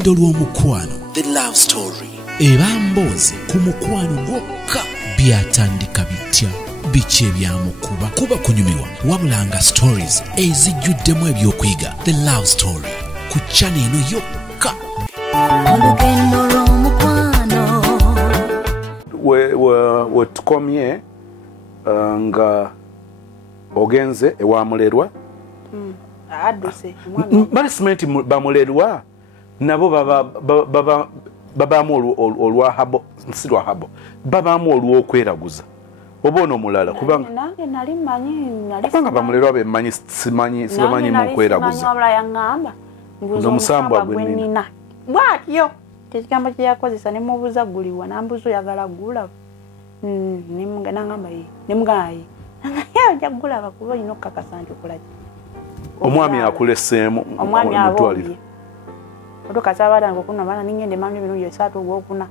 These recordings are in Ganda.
Olugendo lw'omukwano, The Love Story. eba mboozi ku mukwano gwokka. Byatandika bitya? Biki ebyamukuba? Kuba kunyumirwa wabula nga stories ezijjuddemu ebyokuyiga. The Love Story ku channel eno yokka. Olugendo lw'omukwano. we tukomye nga ogenze ewa mulerwa Aduse management bamulerwa nabo babamu olwahabo nsirwa habo babamu olwokweraguza obono mulala kubanga nange nali manyi kubanga bamulerwa be manyi simanyi mu kweraguza wabula yangamba Nzo musambwa gwenina bwatyo tekigambo kye yakozesa ne mubuza guliwa nambuzo yagala gula nangamba ye nemugaye ojja gulaba kuba ino kakasa nti okolaki omwami akuleseemu omwami abombi otokasabala ngokuna bana ningende mami bino yesatu ogwokuna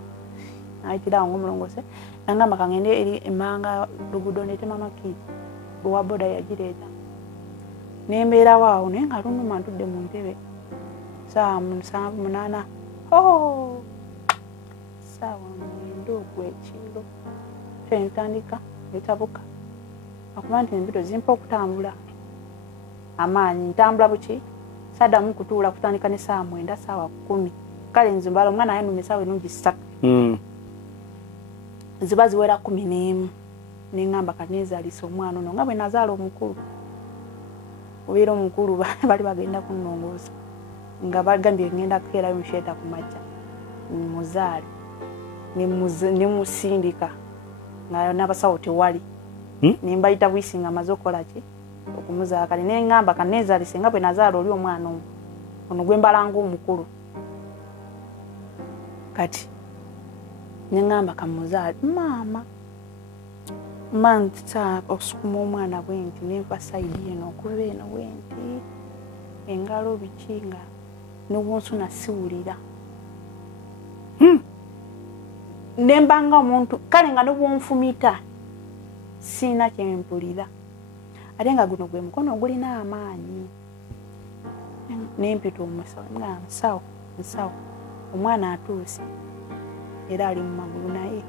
ayitira ngomulongose nangamba kangende eri emanga lugudo nete mama kiti bwa boda yagireta nembeera waawo naye nga lunuma ntudde mu ntebe saa 7:08 sawa mwendo gwekiro fentandika etabuka akuba nti embito zimpa okutambula amaanyi ntambula buki saddamu kutuula kutandika ne saa 9 saa 10 kale nzimbala omwana yanumye saa enungi 3 ziba ziwera 11 nengamba kanezalisa omwana ono nga bwe nazaala omukulu obeera omukulu bali bagenda kunongoza nga bagambye ngenda kukeerayo musheeta ku makya muzaale ne musindika nga n'abasawo tewali nimbayita bwisinga amaze okola ki okumuzaala kale nengamba kanezalise nga bwe nazaala oli omwana ono gwe mbalanga omukulu kati nengamba kamuzaale maama manta okusukuma omwana bwenti nenfa saidi eno okuba eno bwenti engalo bikinga n'obwonsuna siwulira nembanga omuntu kale nga n'obwonfumita sina kyempulira ate nga guno gwe mukono ogulina amaanyi nempita omusawo nga nsawo omwana atuuse era ali mu magulu naye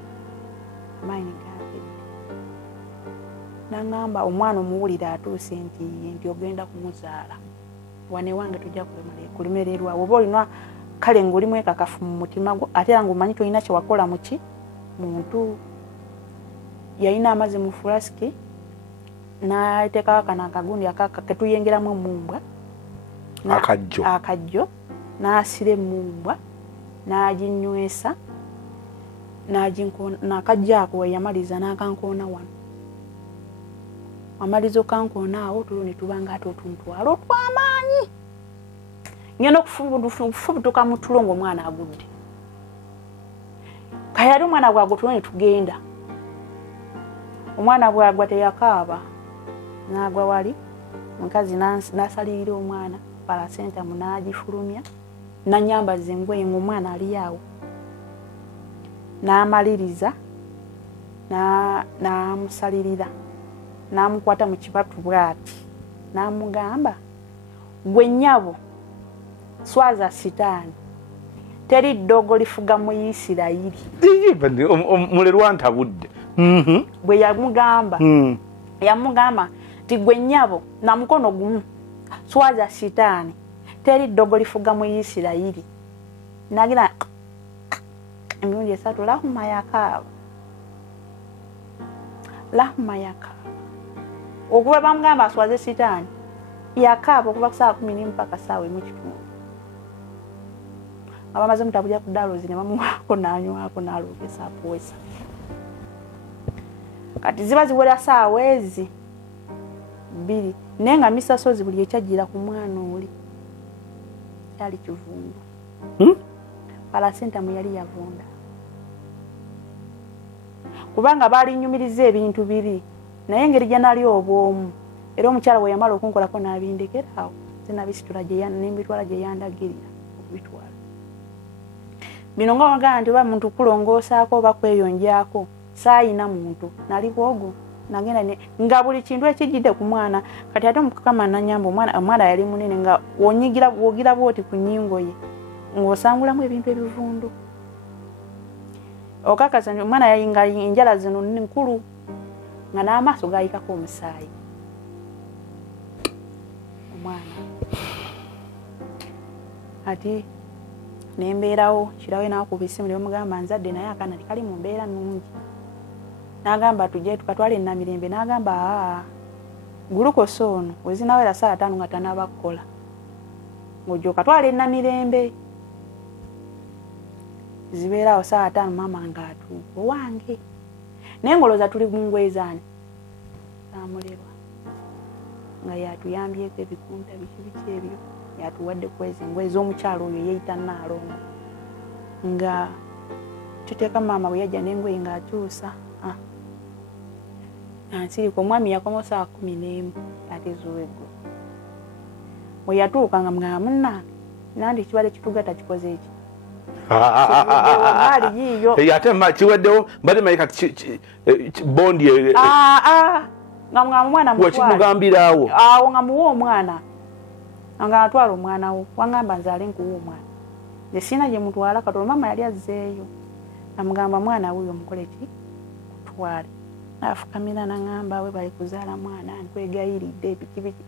amaanyi gafedde nangamba omwana omuwulira atuuse nti ogenda kumuzaala wane wange tujja kulemererwa oba olina kale ng'olimu ekakafu mu mutima gwo ate era ng'omanyi tolina kyewakola muki muntu yalina amazzi mu fulasiki n'ateekako akana akagundi ketuyengeramu emumbwa akajjo n'asira emumbwa n'aginywesa n'akajja ako weyamaliza n'akankoona wano amaliza okankoona awo tulo ne tubanga ate otuntwala otw'amaanyi ngenda okufubutuka mu tulo ng'omwana agudde kayali omwana bwagwa tulo ne tugenda omwana bwagwa teyakaaba n'agwa wali omukazi n'asalirira omwana palasenta munagifulumya nanyambaza engoye ng'omwana ali awo n'amaliriza n'amusalirira n'amukwata mu kibatu bw'ati n'amugamba gwe nnyabo swaza sitaani teri ddogo lifuga mu Isirayiri mulerwa ntabudde bwe yamugamba ti gwe nnyabo na mukono gumu swaza sitaani teri ddogo lifuga mu Isirayiri nagira emirundi 3 lahuma yakaaba okuba bamugamba aswaze sitaani yakaaba okuva ku saa 10 mpaka saa 1 abamaze mutabuja ku dalozi ne bamuwako n'anywako n'alogesa apoesa kati ziba ziwera saawa ezi 2 naye nga misasozi buli ekyajjira ku mwana oli kyali kivundu palasenta yali yavunda kubanga baali nyumiriza ebintu biri naye engeri gye nali obwomu era omukyala bwe yamala okunkolako n'abindekerawo zinabisitula nembitwala gye yandagirira okubitwala bino ng'ogaa nti oba muntu kulongoosaako oba kweyonjako saayina muntu nali bwogo nagenda nga buli kintu ekijjidde ku mwana kati ate omukama nanyamba omwana yali munene nga wogira bwoti ku nnyingo ye ng'osangulamu ebintu ebivundu okakasa nti omwana yayinga enjala zino nkulu nga n'amaaso gayikako omusaayi omwana ati nembeerawo kirawe n'akuba essimu ne bamugamba nzadde naye akaana tikali mu mbeera nnungi n'agamba tujje tukatwale Namirembe n'agamba gulukosa ono wezinawera saa 5 nga tanaba kukola ng'ojja okatwala Namirembe zibeerawo saa 5 mama ng'atuuka owange naye ngoloza tuli mu ngwezaani amulerwa nga yatuyambyeko ebikunta biki ebyo yatuwadde kwezi ngwezi omukyalo oyo yeeyita Naalongo nga tuteeka mama bwe yajja n'engoye ng'akyusa ansirika omwami yakoma saa 11 ate zuweggo bwe yatuuka nga mugamba munnange nandi ekibale kitugata kikoze eki maali yiyo ate kiweddewo mbadde mayika bondi nga mugamba omwana wekimugambiraawo awo nga muwa omwana nga atwala omwana wo wangamba nzaale nkuwa omwana nze siina gye mutwala katono mama yali azzeeyo namugamba mwana wuyo mukole ki kutwale afukamira nangamba we bali kuzaala mwana nkwegayiridde bikibiki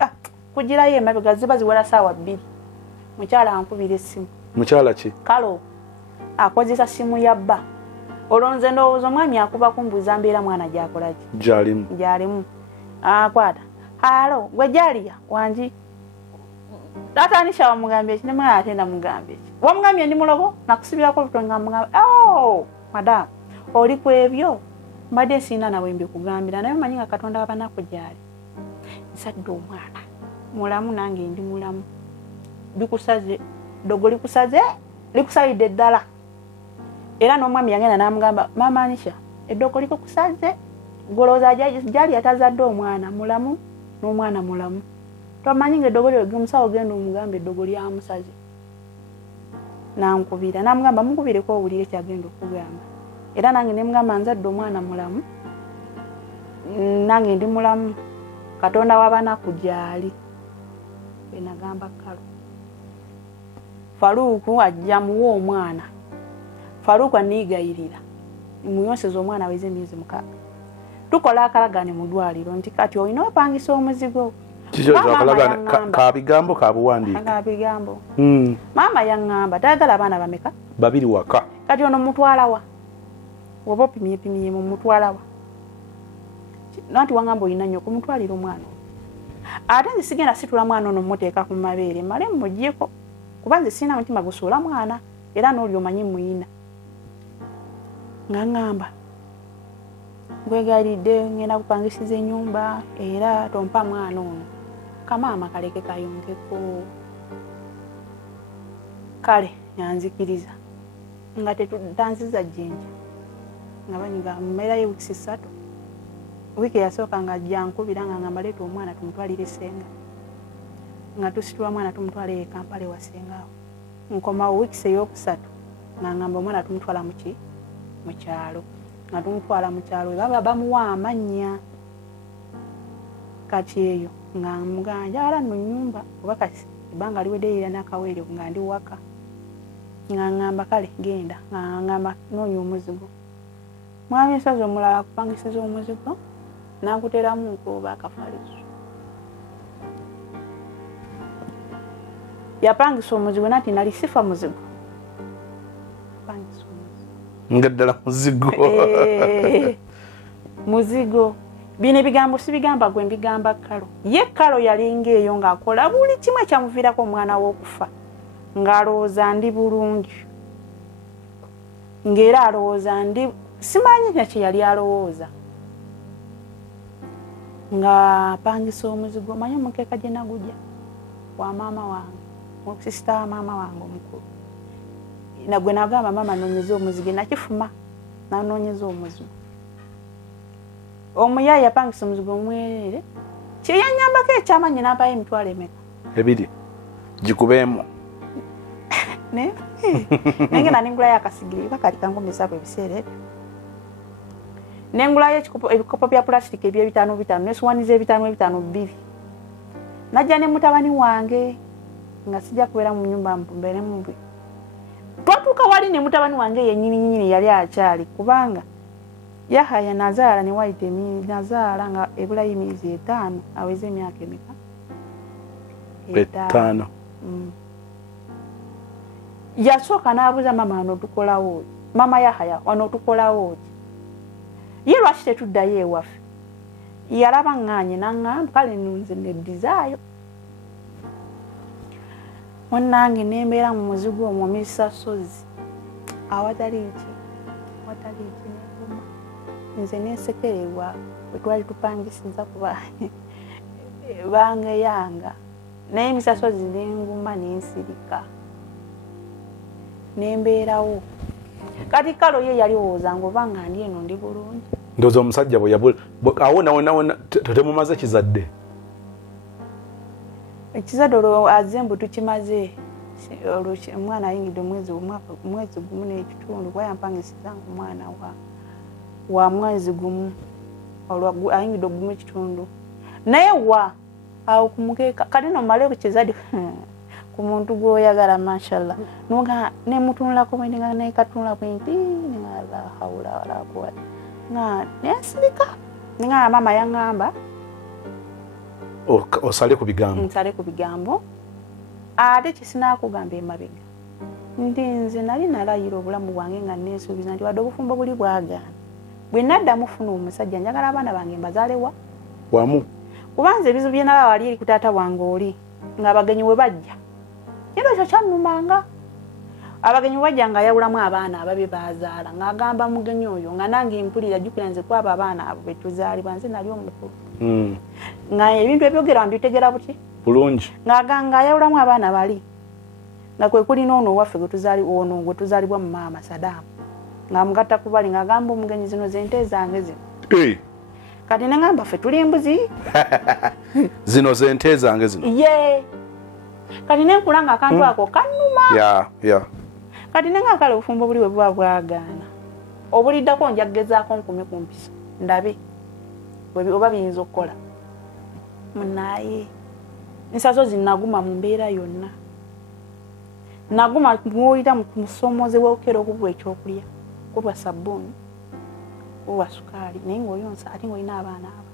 kugirayo emabega ziba ziwera saawa 2 mukyala ankubira essimu mukyala ki kalo akozesa simu ya bba olonze ndowooza omwami akuba kumbuuza mbeera mwana gyakola ki gyalimu akwata halo gwe jaliya wanji tatanisha wamugambye eki nemwana atenda mugambye eki wamugambye ndi mulogo nakusibirako olutonga mugambye madamu oli ku ebyo mbadde siina nawe mbikugambira naye manyi nga Katonda abanaku gyali nsadde omwana mulamu nange ndi mulamu bikusaze dogo likusalidde ddala era n'omwami yagenda n'amugamba mama Anisha eddogo likusaze golooza gyali yatazadde omwana mulamu n'omwana mulamu tomanyi nga eddogo lyo omusawo genda omugamba eddogo lyamusaze nankubira namugamba mukubireko owulire kyagenda okugamba era nange nemugamba nzadde omwana mulamu nange ndi mulamu Katonda w'abanaku gyali benagamba kalo Faruku ajja muwa omwana Faruku anigayirira muyonseza omwana aweze emyezi 6 tukola akalagane mu ddwaliro nti kati olina opangisa omuzigo kabigambo kabuwandiika kabigambo mama yaŋŋamba tayagala abaana bameka 2 waka kati ono mutwalawa woba opimye mu mutwalawa nanti waŋŋamba olina nnyo kumutwalira omwana ate nze sigenda situla mwana ono muteeka ku mabeere male mmugyeko kuba nze sirina mutima gusuula mwana era n'oli omanyi muyina nga ŋŋamba nkwegayiridde ngenda kupangisiza ennyumba era tompa mwana ono kamaama kaleke kayongeko kale yanzikiriza nga tetanziza jjenja nga banyiga mmeerayo wiiki 3 wiiki yasooka nga jankubira nga ngamba leeta omwana tumutwalire senga nga tusitula mwana tumutwala e Kampala wa sengawo nkomawo wiiki ey'okusatu nga ngamba omwana tumutwala mu kyalo nga tumutwala mu kyalo baba bamuwa amannya kati eyo nga muganja ala no nyumba oba kati ibanga liweddeera n'akaweero nga ndi waka nga ngamba kale genda nga ngamba noonya omuzigo mwami nsazo omulala kupangisiza omuzigo nankuteramu nkuba akafalizo yapangisa omuzigo nati nali sifa muzigo pangisa nga ddala muzigo muzigo bino ebigambo sibigamba gwe mbigamba kalo ye kalo yalinga eyo ng'akola buli kimu ekyamuviirako omwana w'okufa ng'alowooza ndi bulungi ng'era alowooza ndi simanyi nakye yali alowooza nga apangisa omuzigo manyi omukeeka gye nagujja wa maama wange sisita wa maama wange omukulu nagwe nagamba maama noonyeza omuzigo nakifuma nanoonyeza omuzigo omuyaya yapangisa omuzigo omwerere kyeyanyambako ekyamanyi nampayo emitwalo emeka 2 gikubeemu nengenda nengulayo akasigiri kakali kangomesaako ebiseera ebyo nengulayo ebikopo bya pulasitiki eby'ebitaano nesuwaniza ebitaano 2 najja ne mutabani wange nga sijja kubeera mu nyumba mbeere mumbi twatuuka wali ne mutabani wange yennyini yali akyali kubanga Yahaya nazaala ne wayita nazaala nga ebulayo emyezi 5 aweze emyaka emeka 5 yasooka n'abuuza mama wano tukolawo mama Yahaya wano tukolawo ye lwaki tetuddayo ewaffe yalaba ŋŋaanye n'aŋŋamba kale nunze neddizaayo munnange nembeera mu muzigo omwo misasozi awatali neguma nze nesekererwa bwe twali tupangisiza kuba bange yanga naye emisasozi nenguma nensirika nembeerawo kati kalo ye yali owozanga oba nga ndi eno ndi bulungi ndoza omusajja bwe awo nawona temumaze kizadde ekizadde olwo azembu tukimaze omwana ayingidde omwezi gumu n'ekitundu bwayampangisiza nga omwana wa mwezi gumu olwo ayingidde ogumu ekitundu naye awo kumukeeka kati nomale kukizadde ku muntu gw'oyagala mashallah noga nemutunulako bwendiga nekatunulako nti nga la hawla wala quwwata nga nesirika nga mama yaŋŋamba osale ku bigambo nsale ku bigambo ate kisinakugamba emabega nti nze nali nalayira obulamu bwange nga nesuubiza nti wadde obufumbo buli bwagaana bwe nadda mufuna omusajja njagala abaana bange mbazaalewa wamu kubanza ebizibu bye nalaba wali eri ku taata wange oli ng'abagenyi we bajja era ekyo kyannumanga abagenyi bajja ng'ayawulamu abaana ababe bazaala ng'agamba mugenyi oyo nga nange mpulira jjukira nze kwabo abaana abo be tuzaalibwa nze nali omukulu nga ebintu ebyogera mbitegera buti bulungi ng'ayawulamu abaana bali nga kwe kuli n'ono owaffe gwe tuzaalibwa mu maama Sadaamu ng'amugatta ku bali ng'agamba omugenyi zino zente zange zino kati neŋŋamba ffe tuli embuzi zino zente zange zino ye kati nenkula nga akantu ako kannuma kati nenga kale obufumbo buli bwe buba bwagaana obuliddako njagezaako nkume ku mpisa ndabe oba biyinza okukola munaye nsasozi naguma mu mbeera yonna naguma muwulira mu musomoze wokera okubwa ekyokulya kubwa sabbuuni kubwa sukaali naye ng'oyonsa ate ng'olina abaana abo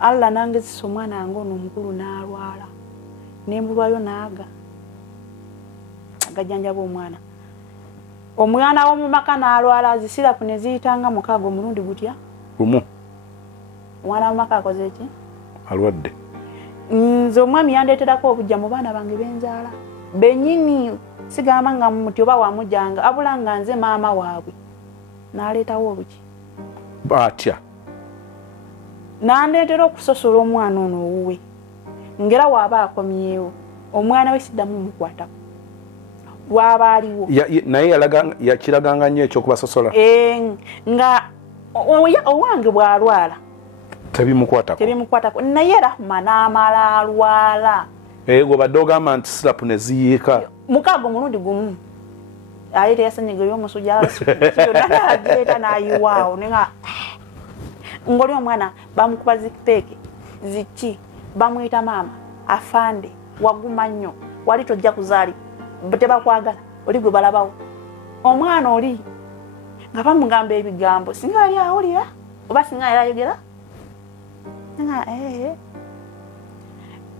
Allah nangezisa omwana wange ono omukulu n'alwala nembulwayo naaga agajjanjaba omwana w'omumaka n'alwala zisirapu ne ziyitanga mukaaga omulundi gutya gumu omwana w'omumaka akoze ki alwadde nze omwami yandeeterako obujja mu baana bange benzaala bennyini sigamba nga muti oba wamujjanga abula nga nze maama waabwe n'aleetawo obuki batya n'andeetera okusosola omwana ono owuwe ngera waaba akomyewo omwana we siddamu mukwatako bw'aba aliwo naye yakiraganga nnyo ekyokubasosola nga owange bw'alwala tebimukwatako naye Rahma n'amala alwala gwe badde ogamba nti sirapu ne ziyiika mukaaga omulundi gumu ate teyasenyiga y'omusujja yonna n'agireeta n'ayiwaawo nenga ng'oli omwana bamukuba zipeeke ziki bamuyita maama afande waguma nnyo wali tojja kuzaali tebakwagala oli gwe balabawo omwana oli nga bamugamba ebigambo singa ali awulira oba singa ali ayogera nga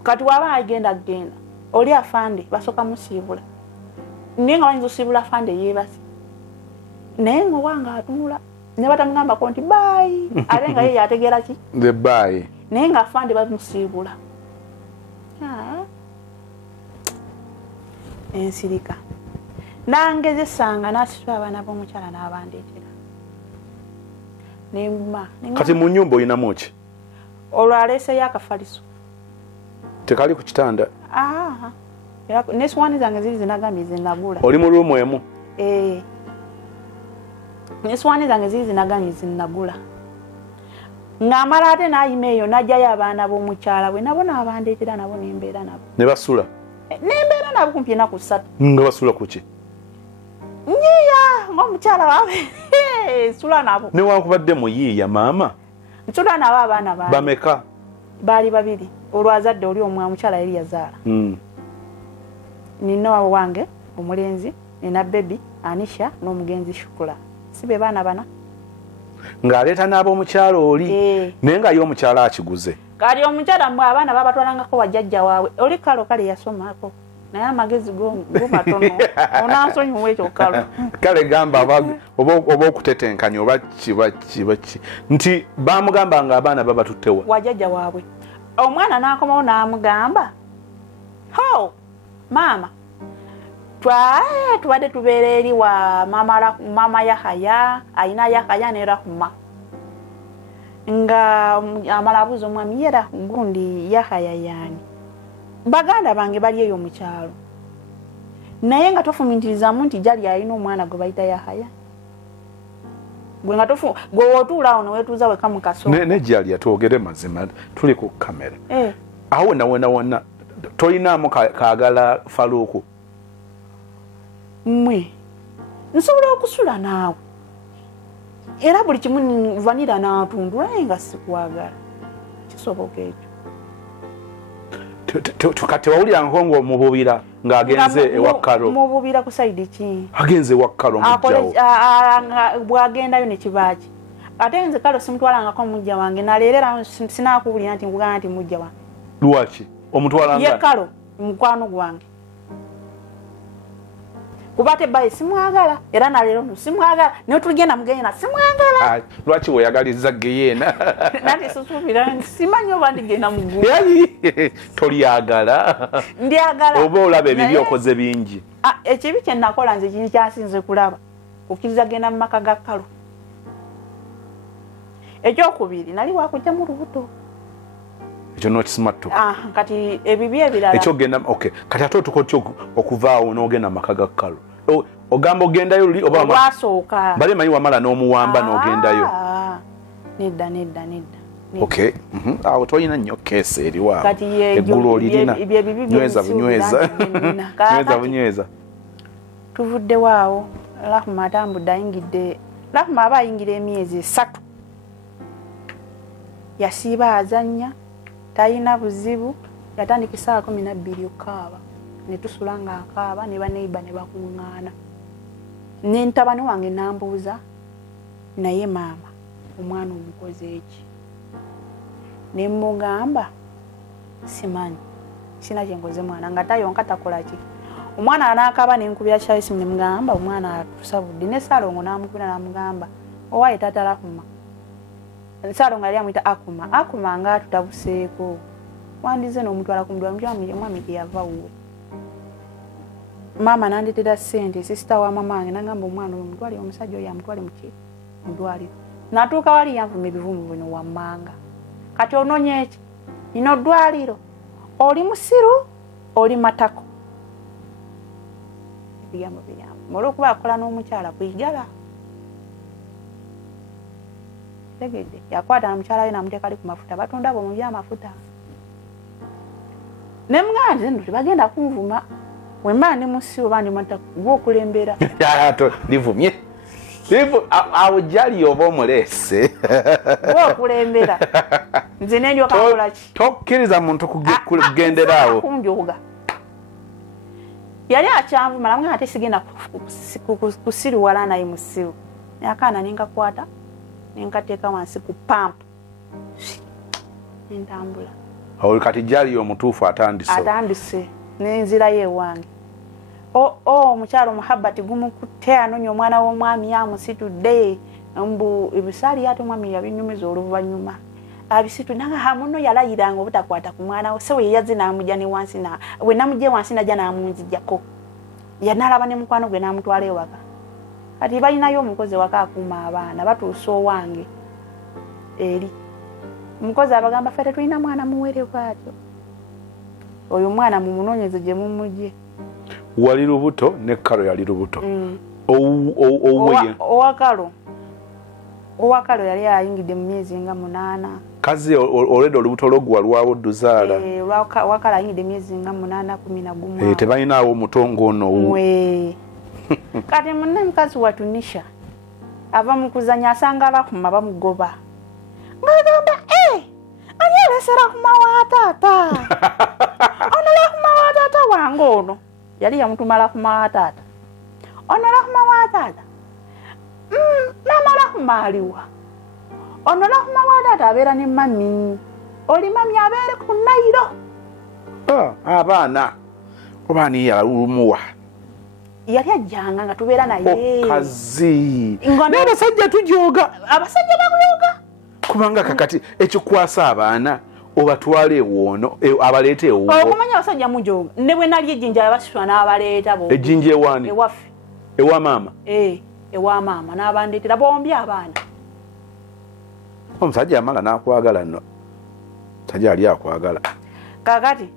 kati waba agenda oli afande basooka musiibula naye nga bayinza osiibula afande yeebase naye ng'owanga atunula ne batamugambako nti baayi ate nga ye yategeera ki the baayi naye nga afande bamusiibula ensirika nangezesanga n'asitula abaana b'omukyala n'abandeetera nembuma kati mu nnyumba olinamu ki olwo aleeseyo akafaliso tekali ku kitanda nesuwaani zange ziri zinagambye zinagula oli mu ruumu emu nesuwaani zange ziri zinagambye zinagula ng'amala ate n'ayima eyo n'ajjayo abaana b'omukyala bwe nabo n'abandeetera nabo nembeera nabo ne basula nembeera nabo kumpi enaku 3 nga basula ku ki nyiya ng'omukyala wabe sula nabo newankubadde muyiiya maama nsula nabo abaana bameka baali 2 olwo azadde oli omukyala yali yazaala nina wange omulenzi nina baby Anisha n'omugenzi Shukula sibe baana bana ng'aleeta n'ab'omukyalo oli naye nga y'omukyala akiguze kali omukyala mwe abaana babatwalangako wajjajja waabwe oli kalo kale yasomako naye amagezi gomatono onansonyiwa ekyo kalo kale gamba oba okutetenkanya oba ki nti bamugamba nga abaana babatuttewa wajjajja waabwe omwana n'akomawo n'amugamba ho maama tubadde tubeera eri wa mama Yahaya ayina Yahaya ne Rahuma nga amala abuuza omwami yera gundi Yahaya yani baganda bange bali eyo mu kyalo naye nga tofumintirizamu nti jali alina omwana gwe bayita Yahaya gwe nga gwe otuula ono weetuuza weka mu kaso ne jali yatwogere mazima tuli ku kamera awo wonna tolinaamu kaagala Faluuku mwe nsobola okusula naawe era buli kimu vanira n'atundula naye nga sikwagala kisoboka ekyo kati wawulira nkongo mububira ng'agenze ewa Kalo mububira ku saidi ki agenze ewa Kalo mujjawo bwagendayo ne kibaaki ate nze Kalo simutwalangako mujja wange naleerera sinaakubulira nti nkugana nti mujja wange lwaki omutwalanga ye Kalo mukwano gwange kubate bayi simwagala era nalero simwagala ne tugenda mugenda simwagala lwaki weyagaliza geyeena nati susubira simanyo bandigenda mugu toliyagala ndiagala oba olaba ebibi okoze bingi ekibi kye nakola nze kiri kyasinze kulaba kukkiriza genda mu maka ga Kalo ekyokubiri nali wakujja mu lubuto ekyo n'okisimatu kati ebibi ebirala ekyogenda kati ate otukotya okuvaawo n'ogenda mu maka ga Kalo ogamba ogendayo luli oba wasooka bali manyi wamala n'omuwamba n'ogendayo nedda awo tolina nnyo keesi eriwaawo eggulu olirina nyweza tuvuddewaawo Rahuma atambudde ayingidde Rahuma aba ayingira emyezi 3 yasiiba azannya talina buzibu yatandika saa 12 okaaba ne tusula nga akaaba ne baneiba ne bakuŋŋaana ne ntabani wange nambuuza naye maama omwana omukoze eki ne mugamba simanyi sina kyenkoze mwana nga tayonka takola ki omwana anaakaaba ne nkubira kyayisimu ne mugamba omwana atusabudde ne Saalongo n'amukubira n'amugamba owaaye taata Rahuma Saalongo yali amuyita Akuma nga tutabuseeko wandize n'omutwala ku mudwala mwami gye yava wuwe maama nandetera ssente sisita wa mama wange nagamba omwana oyo mutwale omusajja oyo amutwale mudwaliro natuuka wali yanvuma ebivumu bino wammanga kati ononye eki nino ddwaliro oli musiru oli matako ebigambo olwokuba akola n'omukyala kwigala tegedde yakwata na mukyala we namuteeka ali ku mafuta batunda abo mu byamafuta ne muganda nno tebagenda kunvuma wemba ndi musiru bandi matako gwokulembera livumye awo jali oba omuleese gwokulembera nze nendyoka nkola ki tokkiriza muntu kugenderaawo kunjoga yali akyanvuma namwe ate sigenda kusiruwala naye musiru yakana nenkakwata nenkateeka wansi ku pampu nentambula awo kati jali omutuufu atandise nenzirayo ewange omukyalo Muhabbati gumukutte anonya omwana w'omwami yamusitudde mbu ebisaali ate omwami yabinyumiza oluvannyuma abisitudde nanga hamuno yalayiranga obutakwata ku mwana we sewe yazze n'amujja ne wansi we namujje wansi najja n'amunzijjako yanalaba ne mukwano gwe n'amutwala ewaka kati balinayo omukozi waka akuuma abaana batuusa owange eri omukozi abagamba ffe tetulina mwana muwere bwatyo oyo mwana mumunoonyeze gye mumujje wali lubuto ne Kalo yali lubuto owakalo yali ayingidde mu myezi nga 8 kazi oleda olubuto lwogwa lwawo duzaala owakalo ayingidde myezi nga 8 11 tebalinawo omutongo ono kati munne mukazi wa Tunisha ava mu kuzanya asanga Rahuma bamugoba ngagamba ani alese Rahuma wa taata ono Rahuma wa taata wange ono yali yamutumala kuma taata ono rahma wa taata mama rahma aliwa ono rahma wa taata abeera ne mami oli mami abeere ku Nairo abaana obaani yalumuwa yali ajjanga nga tubeera naye kazi n'abasajja tujooga abasajja bakuyoga kubanga kakati ekikwasa abaana obatwale ewoono abaleeta ewuwo okumanya abasajja mujooga ne bwe nali ejjinja yabasitula n'abaleeta bo ejjinja ewaani ewaffe ewa maama ewa maama n'abandeetera bombi abaana omusajja amala n'akwagala nno musajja ali akwagala kakati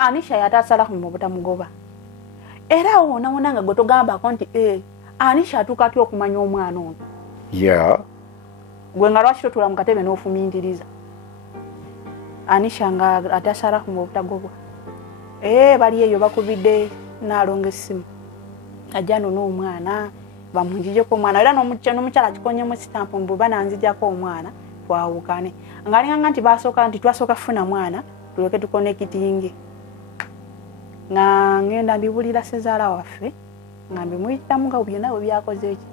Anisha yatasalahu mu butamugoba era wona nga gwe togambako nti Anisha atuuka atya okumanya omwana ono gwe nga lwaki totula mu katebe n'ofumintiriza Anisha nga atasalahu mu butagobwa bali eyo bakubidde Nalongo essimu ajja nona omwana bamunjijeko omwana era n'omukyala kikonyemu sitampu mbu bananzijako omwana twawukane ngaalinganga nti twasooka kufuna mwana tuleke tukonekitinge nga ngenda mbibulira sezaala waffe nga mbimuyitamu nga byonna bwe byakoze eki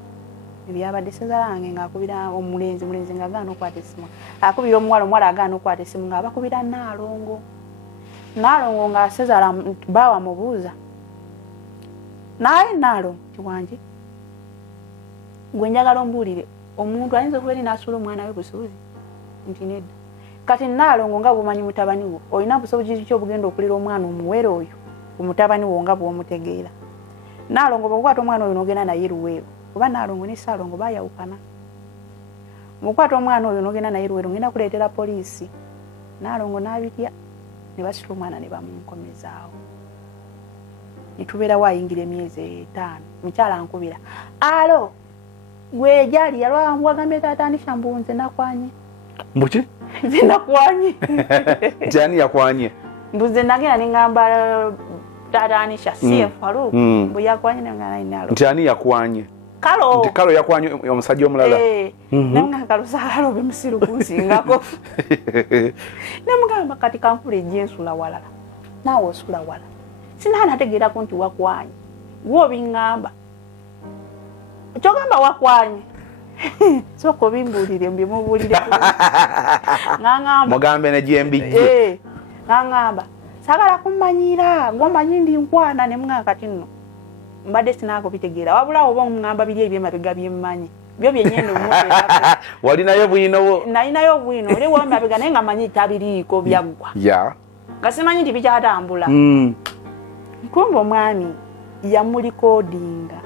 ebyabadde sezaala wange ng'akubira omulenzi nga agaana okwata essimu akubira omuwala agaana okwata essimu ng'abakubira Nalongo nga sezaala baawa mubuuza naye Nalongo kiwanje gwe njagala ombuulire omuntu ayinza okuba eri n'asuula omwana we busuuzi nti nedda kati Nalongo nga bw'omanyi mutabani wo olina busobozi ki obugenda okulira omwana omuwere oyo omutabani wo nga bw'omutegeera Nalongo bw'okwata omwana oyo n'ogenda naye Luweero kuba Nalongo ne Ssalongo baayawukana bw'okwata omwana oyo n'ogenda naye Luweero ngenda kuleetera poliisi Nalongo n'abitya ne basitula omwana ne bamunkomezaawo ne tubeerawo ayingira emyezi 5 mukyala ankubira alo gwe gyali wagambye taata Anisha mbu nze nakwanye mbuki nze nakwanye jani yakwanye mbuze nagenda ningamba taata Anisha CFR mbu yakwanye nalo nti ani yakwanye nti Kalo yakwanye omusajja omulala nanga Kalo Salo bemusiru kunsingako nemugamba kati kankule jensula walala nawe osula walala sinanategeerako nti wakwanye woobingamba kyogamba wakwanye sooka obimbuulire mbyemubulire ngangamba mugambe ne gyembijje ngangamba sagala kumanyira ngomanyi ndi nkwana ne munganga kati nno mbadde sinaako bitegeera wabula oba omungamba biri ebyemabega byemmanyi byo byenyenda omuntu walinayo bwino nalinayo obwino oli wemabega naye nga manyi tabiriiko byaggwa nga simanyi nti bikyatambula kumbe omwami yamulikoodinga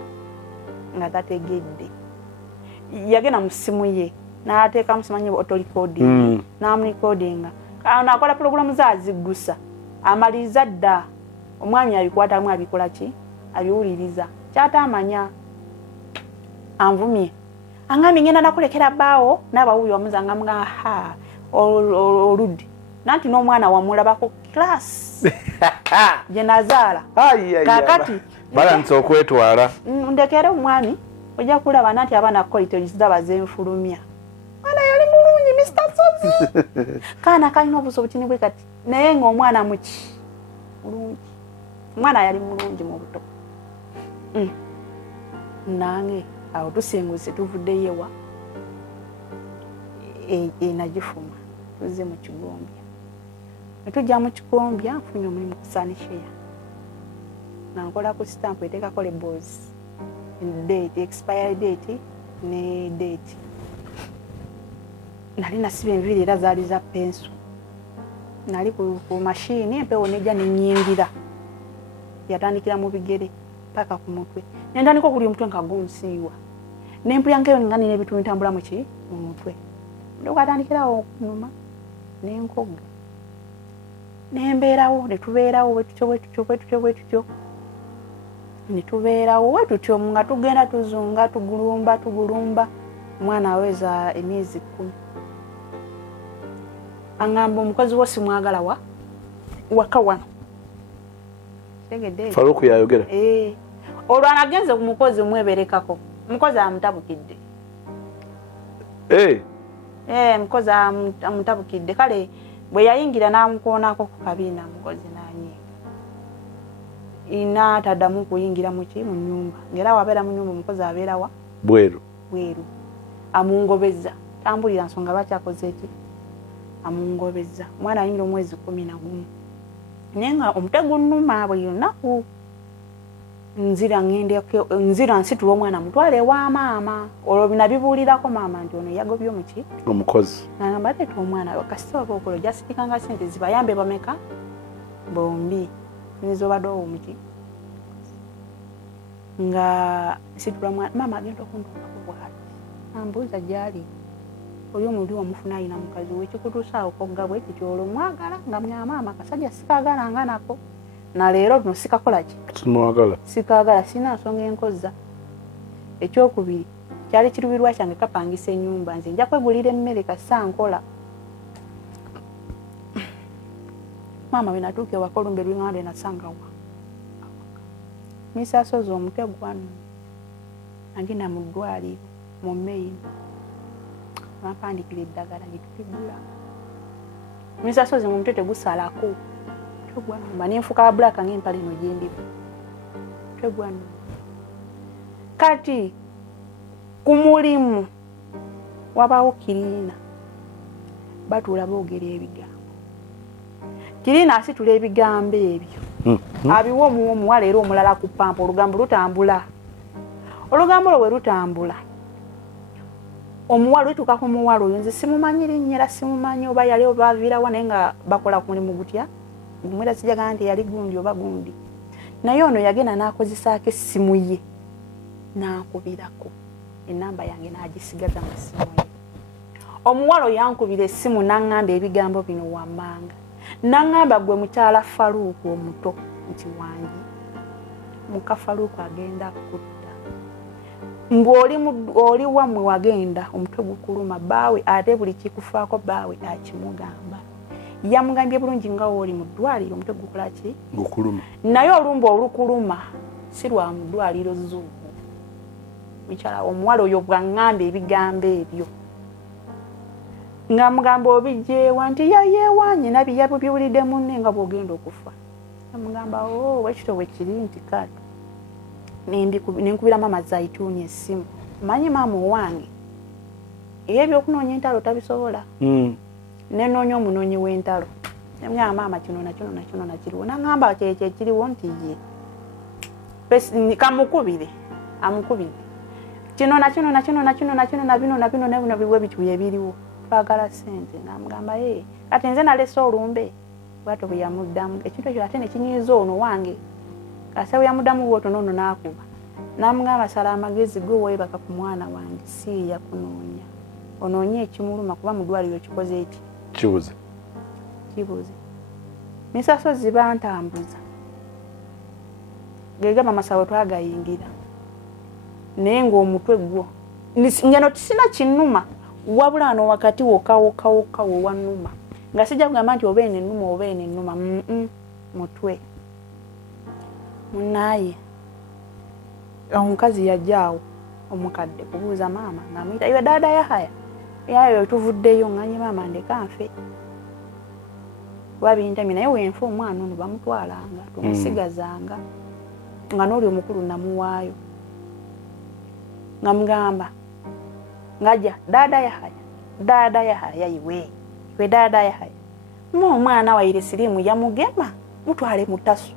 nga tategedde yagenda mu ssimu ye n'ateeka mu simanyi otolikodinga n'amulikodinga akola pulogulamu zaaziggusa amaliriza dda omwami abikwatamu abikola ki abiwuliriza kyatamanya anvumye angambye ngenda nakulekera bbaawo n'abawubi wamuzanga mugamba oludde nanti n'omwana wamulabako class gye nazaala kakati balansa okwetwala ndekere omwami ojja kulaba nanti abaana kolitogisiza bazenfulumya mwana yali mulungi Mr. Sozi kaana kalina obusobotini bwe kati naye ng'omwana muki mulungi omwana yali mulungi mu buto nange awo tusenguse tuvuddeyewa enagifuma tuzze mu Kigombya netujja mu Kigombya nfunye omulimu ku Sanisheya nankola ku stamp eteekako labels date expiry date ne date nali nasiba enviiri era zaali za pensu nali ku mashini empewo nejja nenyingira yatandikira mu bigere paka ku mutwe nendandika okuli omutwe nga gunsiiwa nempulyangayo nga nina ebitundu ntambula mu mutwe ndokatandikirawo okunuma nenkoga nembeerawo netubeerawo bwetutyo nitubeerawo wetutyo nga tugenda tuzunga tugulumba omwana aweza emyezi 10 angamba omukozi wo simwagala waka wano tegedde Faruku yayogera olwo anagenze ku mukozi omweberekako mukozi amutabukidde mukozi amutabukidde kale bwe yayingira n'amukoonako ku kabiina mukozi nanyiga ina tadamu kuyingira mu nyumba ngera wabeera mu nyumba omukozi abeera wa bweru amungobeza tambulira nsonga bakyakoze eki amungobeza mwana ayingira omwezi 11 nenga omutego nnuma bwe yonaku nzira nsitula omwana mutwale wa maama olwo binabibuulirako maama nti ono yagobye omuki omukozi nagamba leeta omwana kasita obaokolo jasirikanga sente zibayambe bameka bombi nizobadde omuki nga situla mwana maama agenda okundukako bwati ambuuza gyali oli omuli omufuna ayina mukazi wekikutuusa okogga bweki kyolwo mwagala nga mwamaama kasajja sikagalanga nako na leero no sikakola ki sikagala sina nsonga enkoza ekyokubiri kyali kirubirwa kyange kapangisa ennyumba nze nja kwegulira emmere kasa nkola maama wenatuuka ewaka olumbe lwingande nasangawa misasoza omutego wano agenda mu ddwaliro mu Mmeyi bampandikira eddagala litukigula misasozi mu mutwe tegusalako tegwano maninfuka black ng'empale eno gyendivu tegwano kati ku mulimu wabaawo Kiriina batuula boogera ebigambo Kiriina asitula ebigambo ebyo abiwa omuwala era omulala ku pampa olugambo lutambula olugambo lwe lutambula omuwala lutuuka ku muwala oyo nze simumanyi linnya era simumanyi oba yali oba aviirawa naye nga bakola ku mulimu gutya gumwera sijaga nti yali gundi oba gundi naye ono yagenda n'akozesaako essimu ye n'ankubirako enamba yange n'agisigaza mu ssimu ye omuwala oyo yankubira essimu n'aŋŋamba ebigambo bino wammanga n'aŋŋamba gwe mukyala Faluuku omuto nti wangi muka Faluuku agenda kutta ng'oli wammwe wagenda omutwe gukuluma baawe ate buli kikufaako baawe akimugamba yamugambye bulungi nga wooli mu ddwaliro omutwe gukola ki gukuluma naye olumba olukuluma si lwa mu ddwaliro zuuku mukyala omuwala oyo bw'aŋŋamba ebigambo ebyo nga mugamba obijjeewa nti yayeewaanye nabiyabo biwulidde munne nga bw'ogenda okufa amugamba wekito bwe kiri nti kati nenkubira maama Zaituuni essimu manyi maama owange ebyokunoonya entalo tabisobola nenoonya omunoonyi w'entalo nemugamba maama kino nakiriwo naŋŋamba kyekyo ekiriwo nti ye kamukubire amukubire kino nabino nebino biwe bituye ebiriwo twagala ssente namugamba kati nze nalese olumbe bwato bwe yamuddamu ekintu ekyo ate nekinyiiza ono wange kasa bwe yamuddamu bwoto noono n'akuba namugamba sala amagezi gwe weebaka ku mwana wange si yakunoonya onoonye ekimuluma kuba mu ddwaliro kikoze eki kibuze misasozi bantambuza gegamba amasawo twagayingira naye ng'omutwe gwo ngeno tisina kinnuma wabula ano wakati wokawokawoka wewannuma nga sijja kugamba nti oba enennuma mutwe munaye omukazi yajjaawo omukadde kubuuza maama ng'amuyita iwe daada Yahaya yayo tuvuddeyo nganye maama ndeka nfe wabintamye naye wenfa omwana ono bamutwalanga tumusigazanga nga n'oli omukulu namuwaayo nga mugamba ngajja daada Yahaya iwe daada Yahaya omwana waire sirimu yamugema mutwale mutasu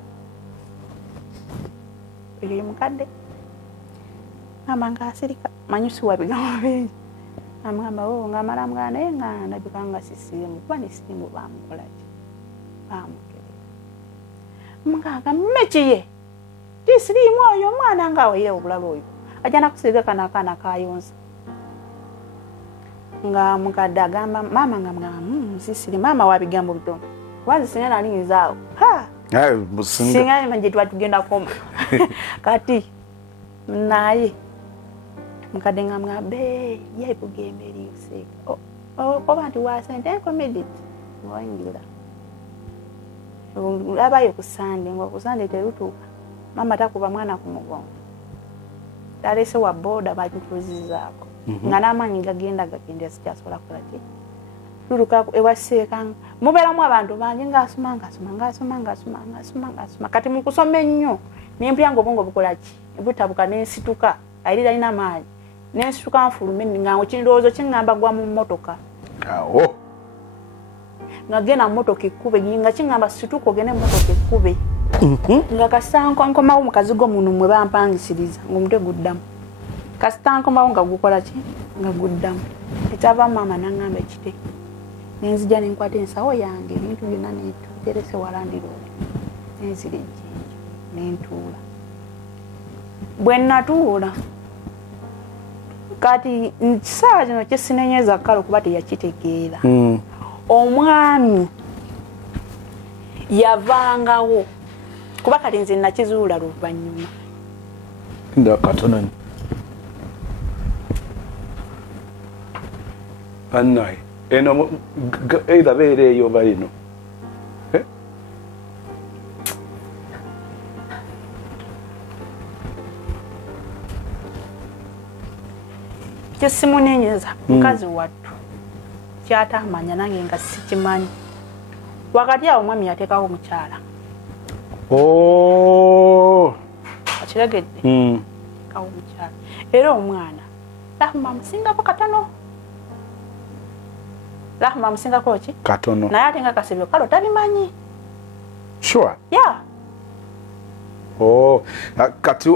oyo mukadde mama ngaasirika manyusi wabigambo bingi amugamba ngaamala mugana naye nga ndabikanga sisirimu kuba nesirimu bamukolaki bamukerera muganga mmekiye tisirimu oyo omwana nga awaire obulala oyo ajja nakusiga kana kayonsa nga mukadde agamba maama nga mugamba sisiri maama wabigambo bitono wazi singa nalinzaawo singa manje twatugenda koma kati naye mukadde nga mugamba yaibugembe eriyoseka oba nti wasente enkomediti ng'oyingira abayo ku Sande nga ku Sande terutuuka maama takuba mwana ku mugongo talese wa boda bamutuuzizaako nga n'amaanyi gagenda sikyasobola kukola ki luluka ewaseeka mubeeramu abantu bangi ngaasoma kati mu kusoma ennyo nempulya nga obwongo bukola ki butabuka nensituka ayirira alina maanyi nensituka nfulume nga ekirowoozo kiŋŋamba gwa mu mmotoka awo nga genda mu mmotoka ekkube nga kiŋŋamba situka ogende mu mmotoka ekkube nga kasita nkomawo mu kazigo muno mwe bampangisiriza ng'omutwe guddamu kasita nkomawo nga gukola ki nga guddamu ekyava maama naŋŋamba ekite nenzija nenkwata ensawo yange ebintu byonna neterese walandiro nenzira ejjinja nentuula bwe natuula kati kisaawa kino kyesinenyeza kale okuba teyakitegeera omwami yavangawo kuba kati nze nakizuula luvannyuma katono bannaye eno either beera eyo balino kyesimunenyeza mukazi wattu kyatamanya nange nga sikimanyi wakati awo omwami yateekawo omukyala akiregedde kawo omukyala era omwana Rahma amusingako katono Rahma amusingako ki katono naye ate nga kasebyo kalo tabimanyi sure yeah kati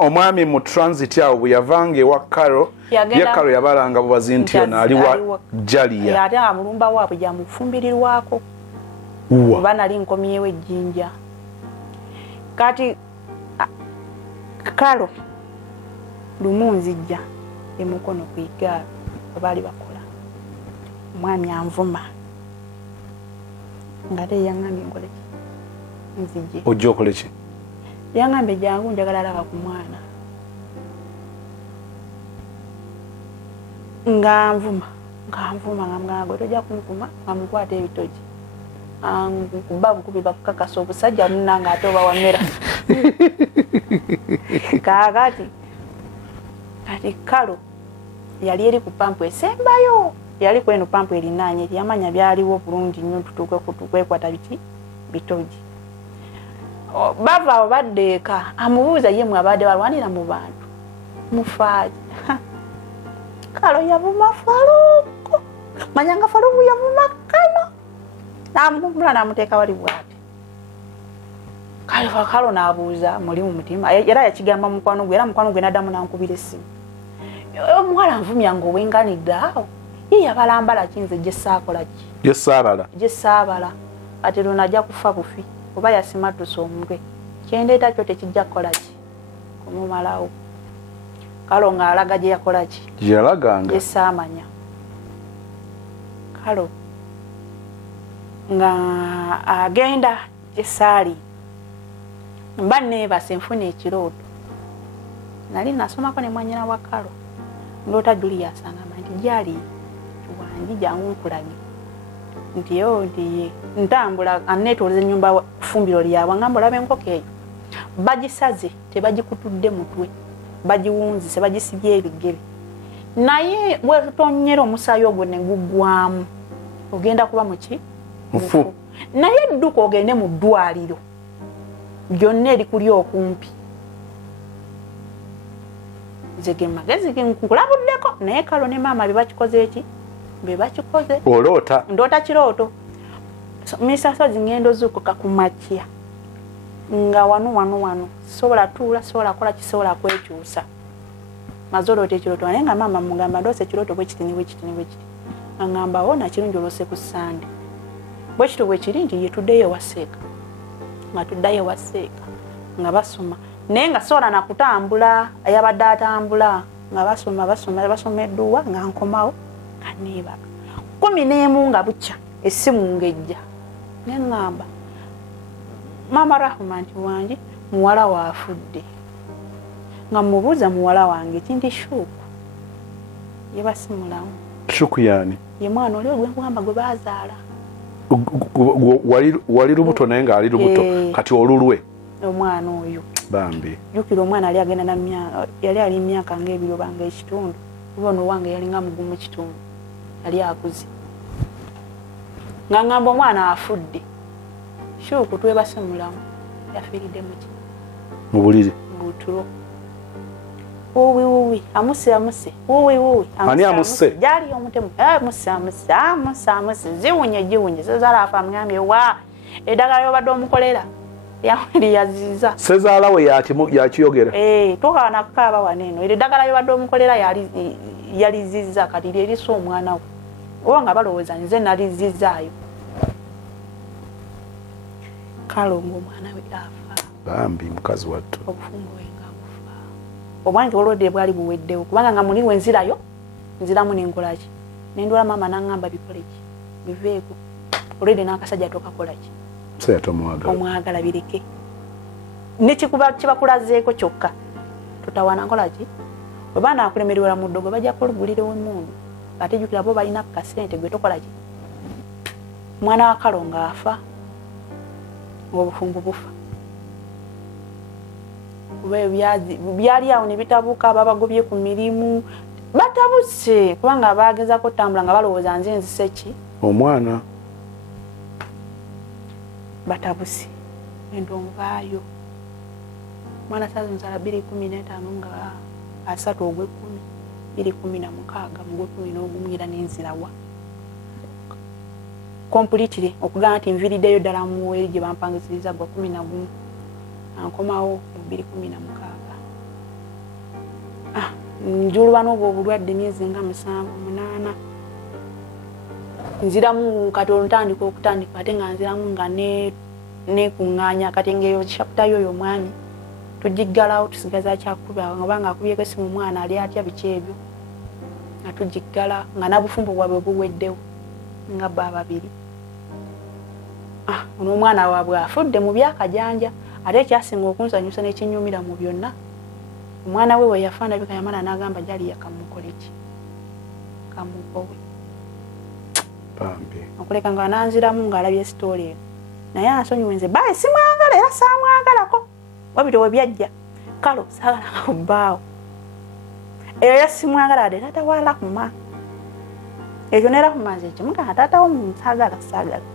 omwami mu transit awo bwe yavanga ewa Karo ye Karo yabalanga bubazi nti ono ali wa Jaliya ate nga mulumba waabwe gyamufumbirirwako oba nali nkomyewo ejjinja kati Karo lumu nzijja emukono ku igaali baali bakola omwami anvuma nga te yaŋŋambye nkole ki nzijje ojja okole ki yaŋŋambye jangu njagala alaba ku mwana nga nvuma nga mugamba gwe tojja kunvuma nga mukwata ebitogi kuba bukubi bakukakasa obusajja munanga ate oba wamera kaakati kati Kalo yali eri ku pampu esembayo yali kweno pampu erinaanye yamanya byaliwo bulungi nnyo tukwekwata biki bitogi bava awo baddeeka amubuuza ye mwabadde balwanira mu bantu mufaaji Kalo yavuma Faluku manyanga Faluku yavuma Kano namugumula namuteeka wali bwati Kalo n'abuuza muli mu mutima era yakigamba mukwano gwe era mukwano gwe naddamu nankubira essimu omuwala nvumya ng'owenganidde awo ye yabalambala kinze gye saakola ki gye saabala ate lona ajja kufa bufi oba yasimattusa omutwe kyendeeta kyo tekijja kukola ki kumumalawo Kalo ng'alaga gye yakola ki gye yalaganga gye saamanya Kalo nga agenda gye saali mba neebase nfuna ekirooto nali nasomako ne mwanyina wa Kalo ndoota Julia asangamba nti gyali wangi jangu nkulage nti nti ntambula aneetoleza ennyumba fumbiro lyabwe ngamba olaba enkoko eyo bagisaze tebagikutudde mutwe bagiwunzise bagisibye ebigere naye bwetutonyera omusaayi ogwo ne guggwamu ogenda kuba muki mufu naye edduka ogende mu ddwaliro byonna eri kuli okumpi nzege magezi nkulabuddeko naye Kalo ne maama bebakikoze eki bebakikoze oloota ndoota kirooto misasozi ngendo zukuka ku makya nga wano sobola tuula sobola kola kisobola kwekyusa mazoloota ekirooto naye nga maama mugamba ndoose ekirooto bwe kiti angamba wona kirungi olose ku Sande bwe kito bwe kiri nti yetuddeyo waseeka nga tuddayo waseeka nga basoma naye nga sobola nakutambula ayabadde atambula nga basoma edduwa nga nkomawo nga neebaka 11 nga bukya essimu ngejja neŋŋamba maama Rahma nti wangi muwala waafudde nga mubuuza muwala wange kinti Shuku yebasimulamu Shuku yani ye mwana oli ogwenkugamba gwe baazaala wali lubuto naye nga ali lubuto kati olulwe omwana oyo bambi jukira omwana ali agenda yali ali emyaka ng'ebiri oba ng'ekitundu ono wange yali nga mugumu kitundu yali akuze nga ngamba omwana afudde shuku twebase mulamu yafiiridde mu buliri butulo uwi amuse uwi ani amuse jali omutemu amuse ziwunye sezala afa mnyamye wa edagala yobadde omukolera yawuli yaziza sezala we yakiyogera tokana kukaba waneno edagala yobadde omukolera yaliziza kati lyeriso omwana we wanga balowooza nze nalizizaayo kalongo omwana we afa bambi mukazi wattu obufumbo wenga kufa obwange olwodde bwali buweddewo kubanga nga muliwe nziramu nenkolaki nendwala mama nangamba bikoleki biveeko olwedde n'akasajja tokakolaki omwagala bireke nekikuba kibakulazeeko kyokka totawana nkolaki oba naakulemererwa mu ddogo bajja kulugulira w'emmundu ate jjukira bo balina kasente gwe tokolaki mwana wa kalonga afa obufumbo bufa kuba byali awo ne bitabuka babagobye ku mirimu batabuse kubanga bagezako tambula nga balowooza nze nziseki omwana batabuse endonvaayo mwana sazi nsala 215 nga asatu ogw'ekumi 216 mu gw'ekumi n'ogumu era n'enzirawa completely okugamba nti nviriddeyo ddala muweri gye bampangiziriza gwa 11 ankomawo 216 njuluba n'obwo obulwadde myezi nga 7-8 nziramu kati olutandika okutandika ate nga nziramu nga nekuŋŋaanya kati ngeyo chapter yoyo mwami tugiggalawo tusigaza kyakuba nga akubyeko esimu mwana ali atya biki ebyo nga tugiggala nga nabufumbo bwabwe buweddewo nga bababiri ono omwana waabwe afudde mu byakajanja ate ekyasinga okunsanyusa n'ekinyumira mu byonna omwana we we yafa ndabika yamala n'agamba jali yakamukoleki kamukowe okuleka nga nanziramu ng'alabye sitooli eno naye ansonyiwe nze baye simwagala era saamwagalako wabito we byajja kalo saagalanga ku bbaawo eyo yasimwagala ade taata wa Lakuma ekyo ne Lakuma nze kimugaa taata wo saagala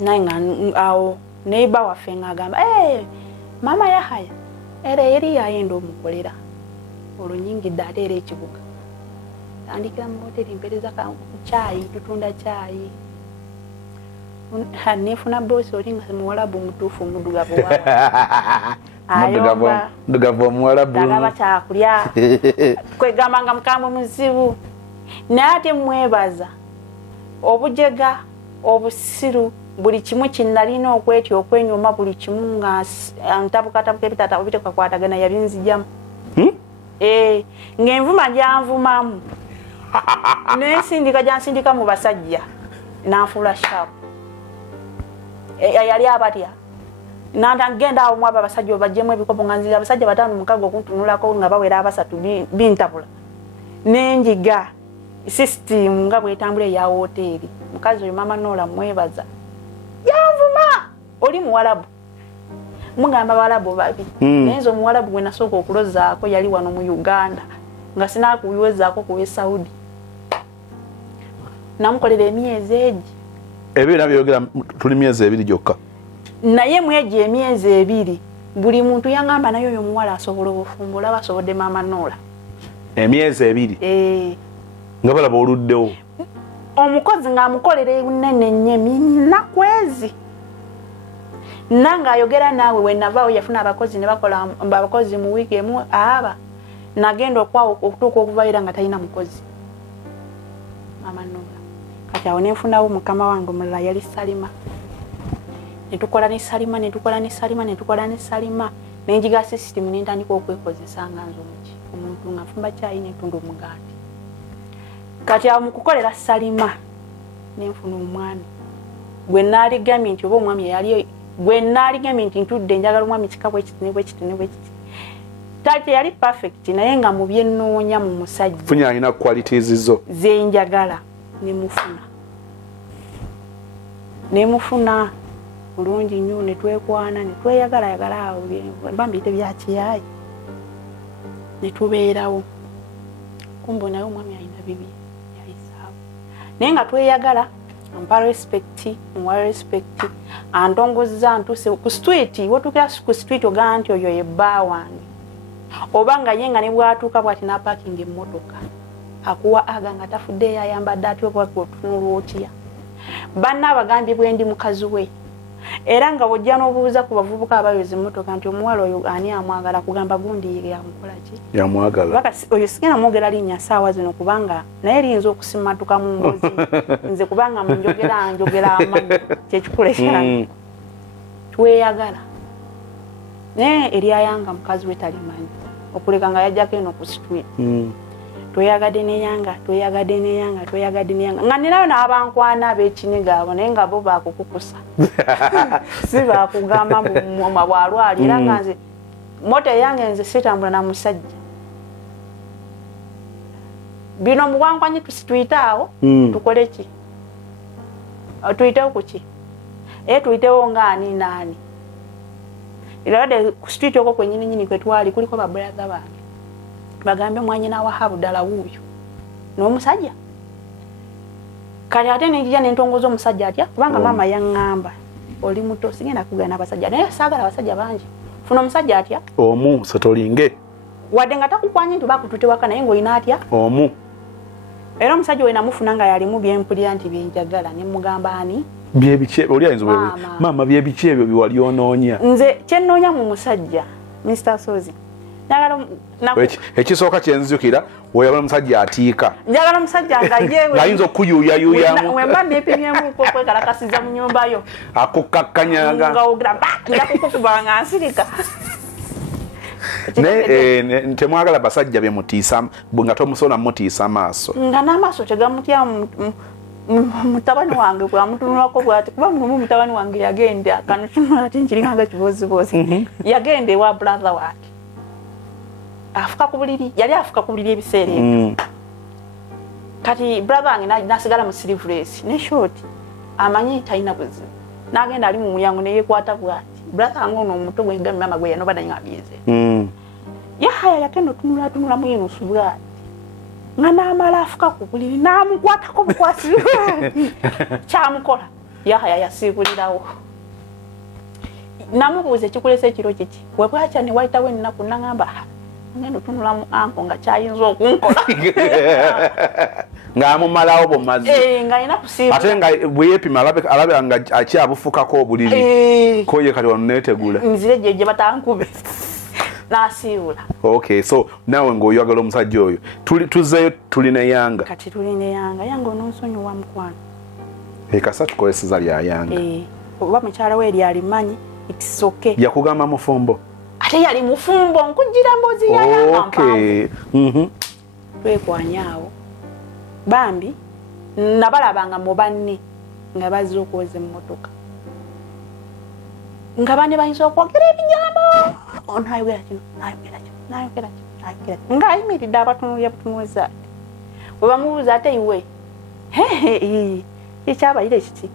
naye nga awo neiba waffe ng'agamba mama Yahaya era eri yayenda omukolera olwo nyingidde ate era ekibuga tandikira mu hoteri mpereza kyayi tutunda kyayi nefuna bosi oli nga muwalabu mutuufu mudugavu mudugavu omuwalabu agaba kyakulya kwegamba nga mukambwe muzibu naye ate mwebaza obujega obusiru buli kimu kinalina okwetya okwenyuma buli kimu nga ntabukatabuka ebitata obitekakwatagana yabinzijamu ng'envuma gyanvumamu n'ensindika gyansindika mu basajja nanfuula shapu yali abatya nantagenda awo mwaba abasajja obajjemu ebikopo nga nzira abasajja 5-6 okuntunulako nga bawera abasatu bintabula n'enjiga system nga bwetambula eya hoteri mukazi oyo mama Nola mwebaza yanvuma oli muwalabu mugamba bawalabu babi naye nze omuwalabu gwe nasooka okulozaako yali wano mu Uganda nga sinakuwezaako kuwe Saudi namukolera emyezi egi ebyo nabyogera tuli myezi 2 gyokka naye mwegi emyezi 2 buli muntu yangamba naye oyo omuwala asobola obufumbo olaba asobodde mama Nola emyezi 2 nga balaba oluddewo omukozi ng'amukolera enene nnyo nakwezi nanga ayogera naawe wenavaawo yafuna abakozi ne bakola abakozi mu wiiki emu aba nagenda okwawo okutuuka okuvaira nga talina mukozi mama Nola kati awo nenfunawo mukama wange omulala yali Salima netukola ne Salima nenjiga system nentandika okwekozesa nga nze omuntu nga nfumba kyayi netunda omugaati kati awo mukukolera Salima nenfuna omwami gwe naaligamye nti oba omwami yali gwe naaligamye nti ntudde njagala omwami kikabwe kiti tati yali perfect naye nga mu byennoonya mu musajja funya alina qualities zo zenjagala nemufuna bulungi nnyo netwekwana netweyagala awo bambiyite byakiyayi netubeerawo kumbe naye omwami alina bibi yalisaawo naye nga tweyagala ampa respect muwa respect antongoza ntuse ku street wotukira ku street ogamba nti oyo ye bba wange oba nga ye nga ne bwatuuka bwati na parking emmotoka akuwa aga nga tafudde yayambadde atyo bwakutunula otya banna abagambye bwe ndi mukazi we era nga wojja n'obuuza ku bavubuka abayoza emmotoka nti omuwala oyo ani amwagala kugamba gundi yamukola ki yamwagala oyo sigenda mwogera linnya saawa zino kubanga naye liyinza okusimatuka mu mbozi nze kubanga njogera amanyi kyekikula kyange tweyagala naye eryayanga mukazi we talimanyi okuleka nga yajjako eno ku street tweyagadde neyanga nga ninayo n'abankwana ab'ekiniga abo naye nga bo bakukukusa si bakugamba muma bwalwali era nga nze moto yange nze sitambula na musajja bino muwankwanyi tuyiteawo tukole ki tuyitewo ku ki tuyitewo ngaani naani era ku street okwo kwenyininyini kwe twali kuliko babrother bange bagambe mwanyina wa habudala wuyo n'omusajja kali ate nenjija nentongoza omusajja atya kubanga mama yaŋŋamba oli muto sigenda kugana abasajja naye saagala abasajja bangi funa omusajja atya omu sotolinge wadde nga takukwanyi nti bakutute waka naye ng'olina atya omu era omusajja we namufuna nga yalimu byempulira nti byenjagala ne mugamba ani byebiki oli ayinza mama byebiki ebyo biwali onoonya nze kyennoonya mu musajja Mr. Sozi ekisooka kyenzijukira weeyagala omusajja atiika njagala omusajja nga ng'ayinza okuyuuyayuuyamu wemba neepimyemuko okwekalakasiza mu nyumbayo akukakkanyaga nga ogera nja kukukuba nga nsirika naye temwagala basajja bemutiisa nga tomusona mutiisa maaso nga n'amaaso tegamutya mutabani wange bwamutunulako bwati kuba mutabani wange yagenda kanotunula ati nkiringanga kibozibozi yagenda ewa brother wake afuka ku buliri yali afuka ku buliri ebiseera ebyo kati brother wange nasigala mu sleeveless ne short amanyi talina buzibu n'agenda ali mu mulyango ne yeekwata bwati brother wange ono omuto gwe mama gwe yanoba naye abize yahaya yakenda tunula mu yenusu bwati nga n'amala afuka ku buliri n'amukwatako bukwasi kyamukola yahaya yasiibulirawo namubuuza ekikulesa ekiro kiki we bwakya ne wayitawo ennaku naŋŋamba ngenda otunula mu anko nga kyayinza okunkola ng'amumalawo bumazi ng'alina kusiibula ate nga bwe yeepima alabe nga akyabufukako obuliri ko ye kati wano neetegula nzire gye batankube n'asiibula okay so naawe ng'oyagala omusajja oyo tuzeeyo tulina yanga kati tulina yanga ononsonyiwa mukwano ekasa tukoleseza lya yanga oba mukyala we eri alimanyi itisoke yakugamba mufumbo ate yali mufumbo nkujira mbozi yayanga mpavu twekwanyawo bambi nabalabanga mu banne nga bazze okwoza emmotoka nga banne bayinza okwogera ebigambo onayogera kino nayogera kino ng'ayimiridde abatunulya butunuza ati bwe bamubuuza ate iwe ekyabayire kiki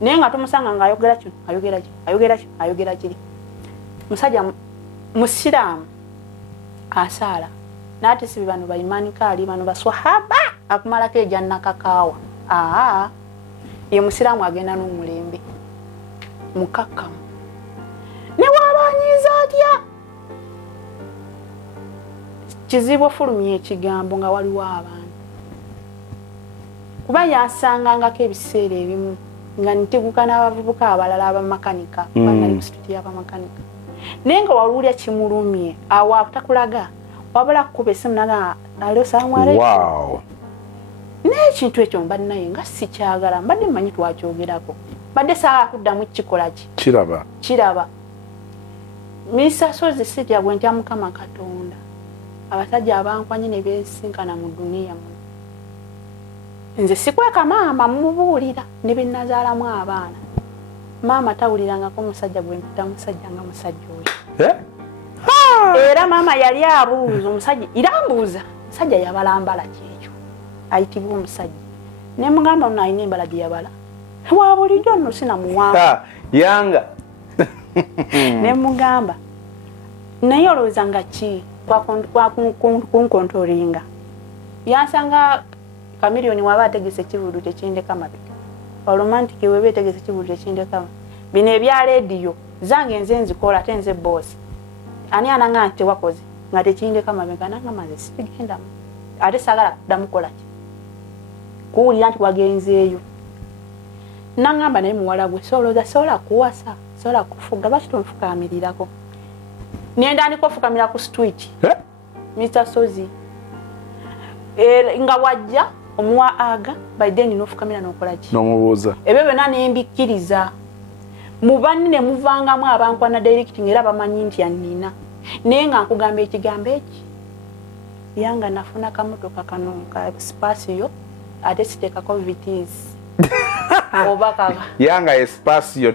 naye nga tomusanga ng'ayogera kino ayogera kiri musajja musiraamu asaala naate si bano bayimanikaali bano baswahaba akumalako ejannakakaawa ye musiraamu agenda n'omulembe mukakkamu ne waabanyiza atya kizibu ofulumya ekigambo nga waliwo abantu kuba yasangangako ebiseera ebimu nga nteguka n'abavubuka abalala abamakanika banali mu situti y'abamakanika naye nga waluulya kimulumye awo atakulaga wabula kukuba essimu naga alo salaamu aleikum n'ekintu ekyo mbadde naye nga sikyagala mbadde mmanyi twakyogerako badde saala kuddamu kikola ki kiraba Mr. Sozi sitya gwe ntya Mukama Katonda abasajja abankwanye ne beesinkana mu duniya muno nze sikweka maama mumubuulira ne bennazaalamu abaana maama tawulirangako musajja gwe mpita musajja nga musajja oyo era maama yali abuuza omusajja irambuuza musajja yabalambala kyekyo ayitibwa omusajja ne mugamba ono alina embala gye yabala wa bulijjo nno sinamuwanga yanga ne mugamba naye olowooza nga ki kunkontrolinga yansanga Chameleone waba ategese kivulu tekindeka mabega romantic webe ategese kivulu tekindeka bino ebya radio zange nze nzikola tenze boss ani ananga nte wakoze nga tekindeka mabega nanga maze sipigenda ate sagala damukola ki kuwulira nti wagenzeeyo nangamba naye muwala gwe soloza sola kuwasa sola kufuga bakitonfukamirirako nenda ndiko fukamira ku street Mr. Sozi nga wajja omuwa aga by then nofukamira nokola ki nomubuuza ebyo byonna nembikiriza mubanni ne muvangamu abankwana directing era bamanyi nti yanina naye nga nkugamba ekigambo eki yanga nafuna kamotoka kano ka spasio ate sitekako vitis obakaga yanga espasio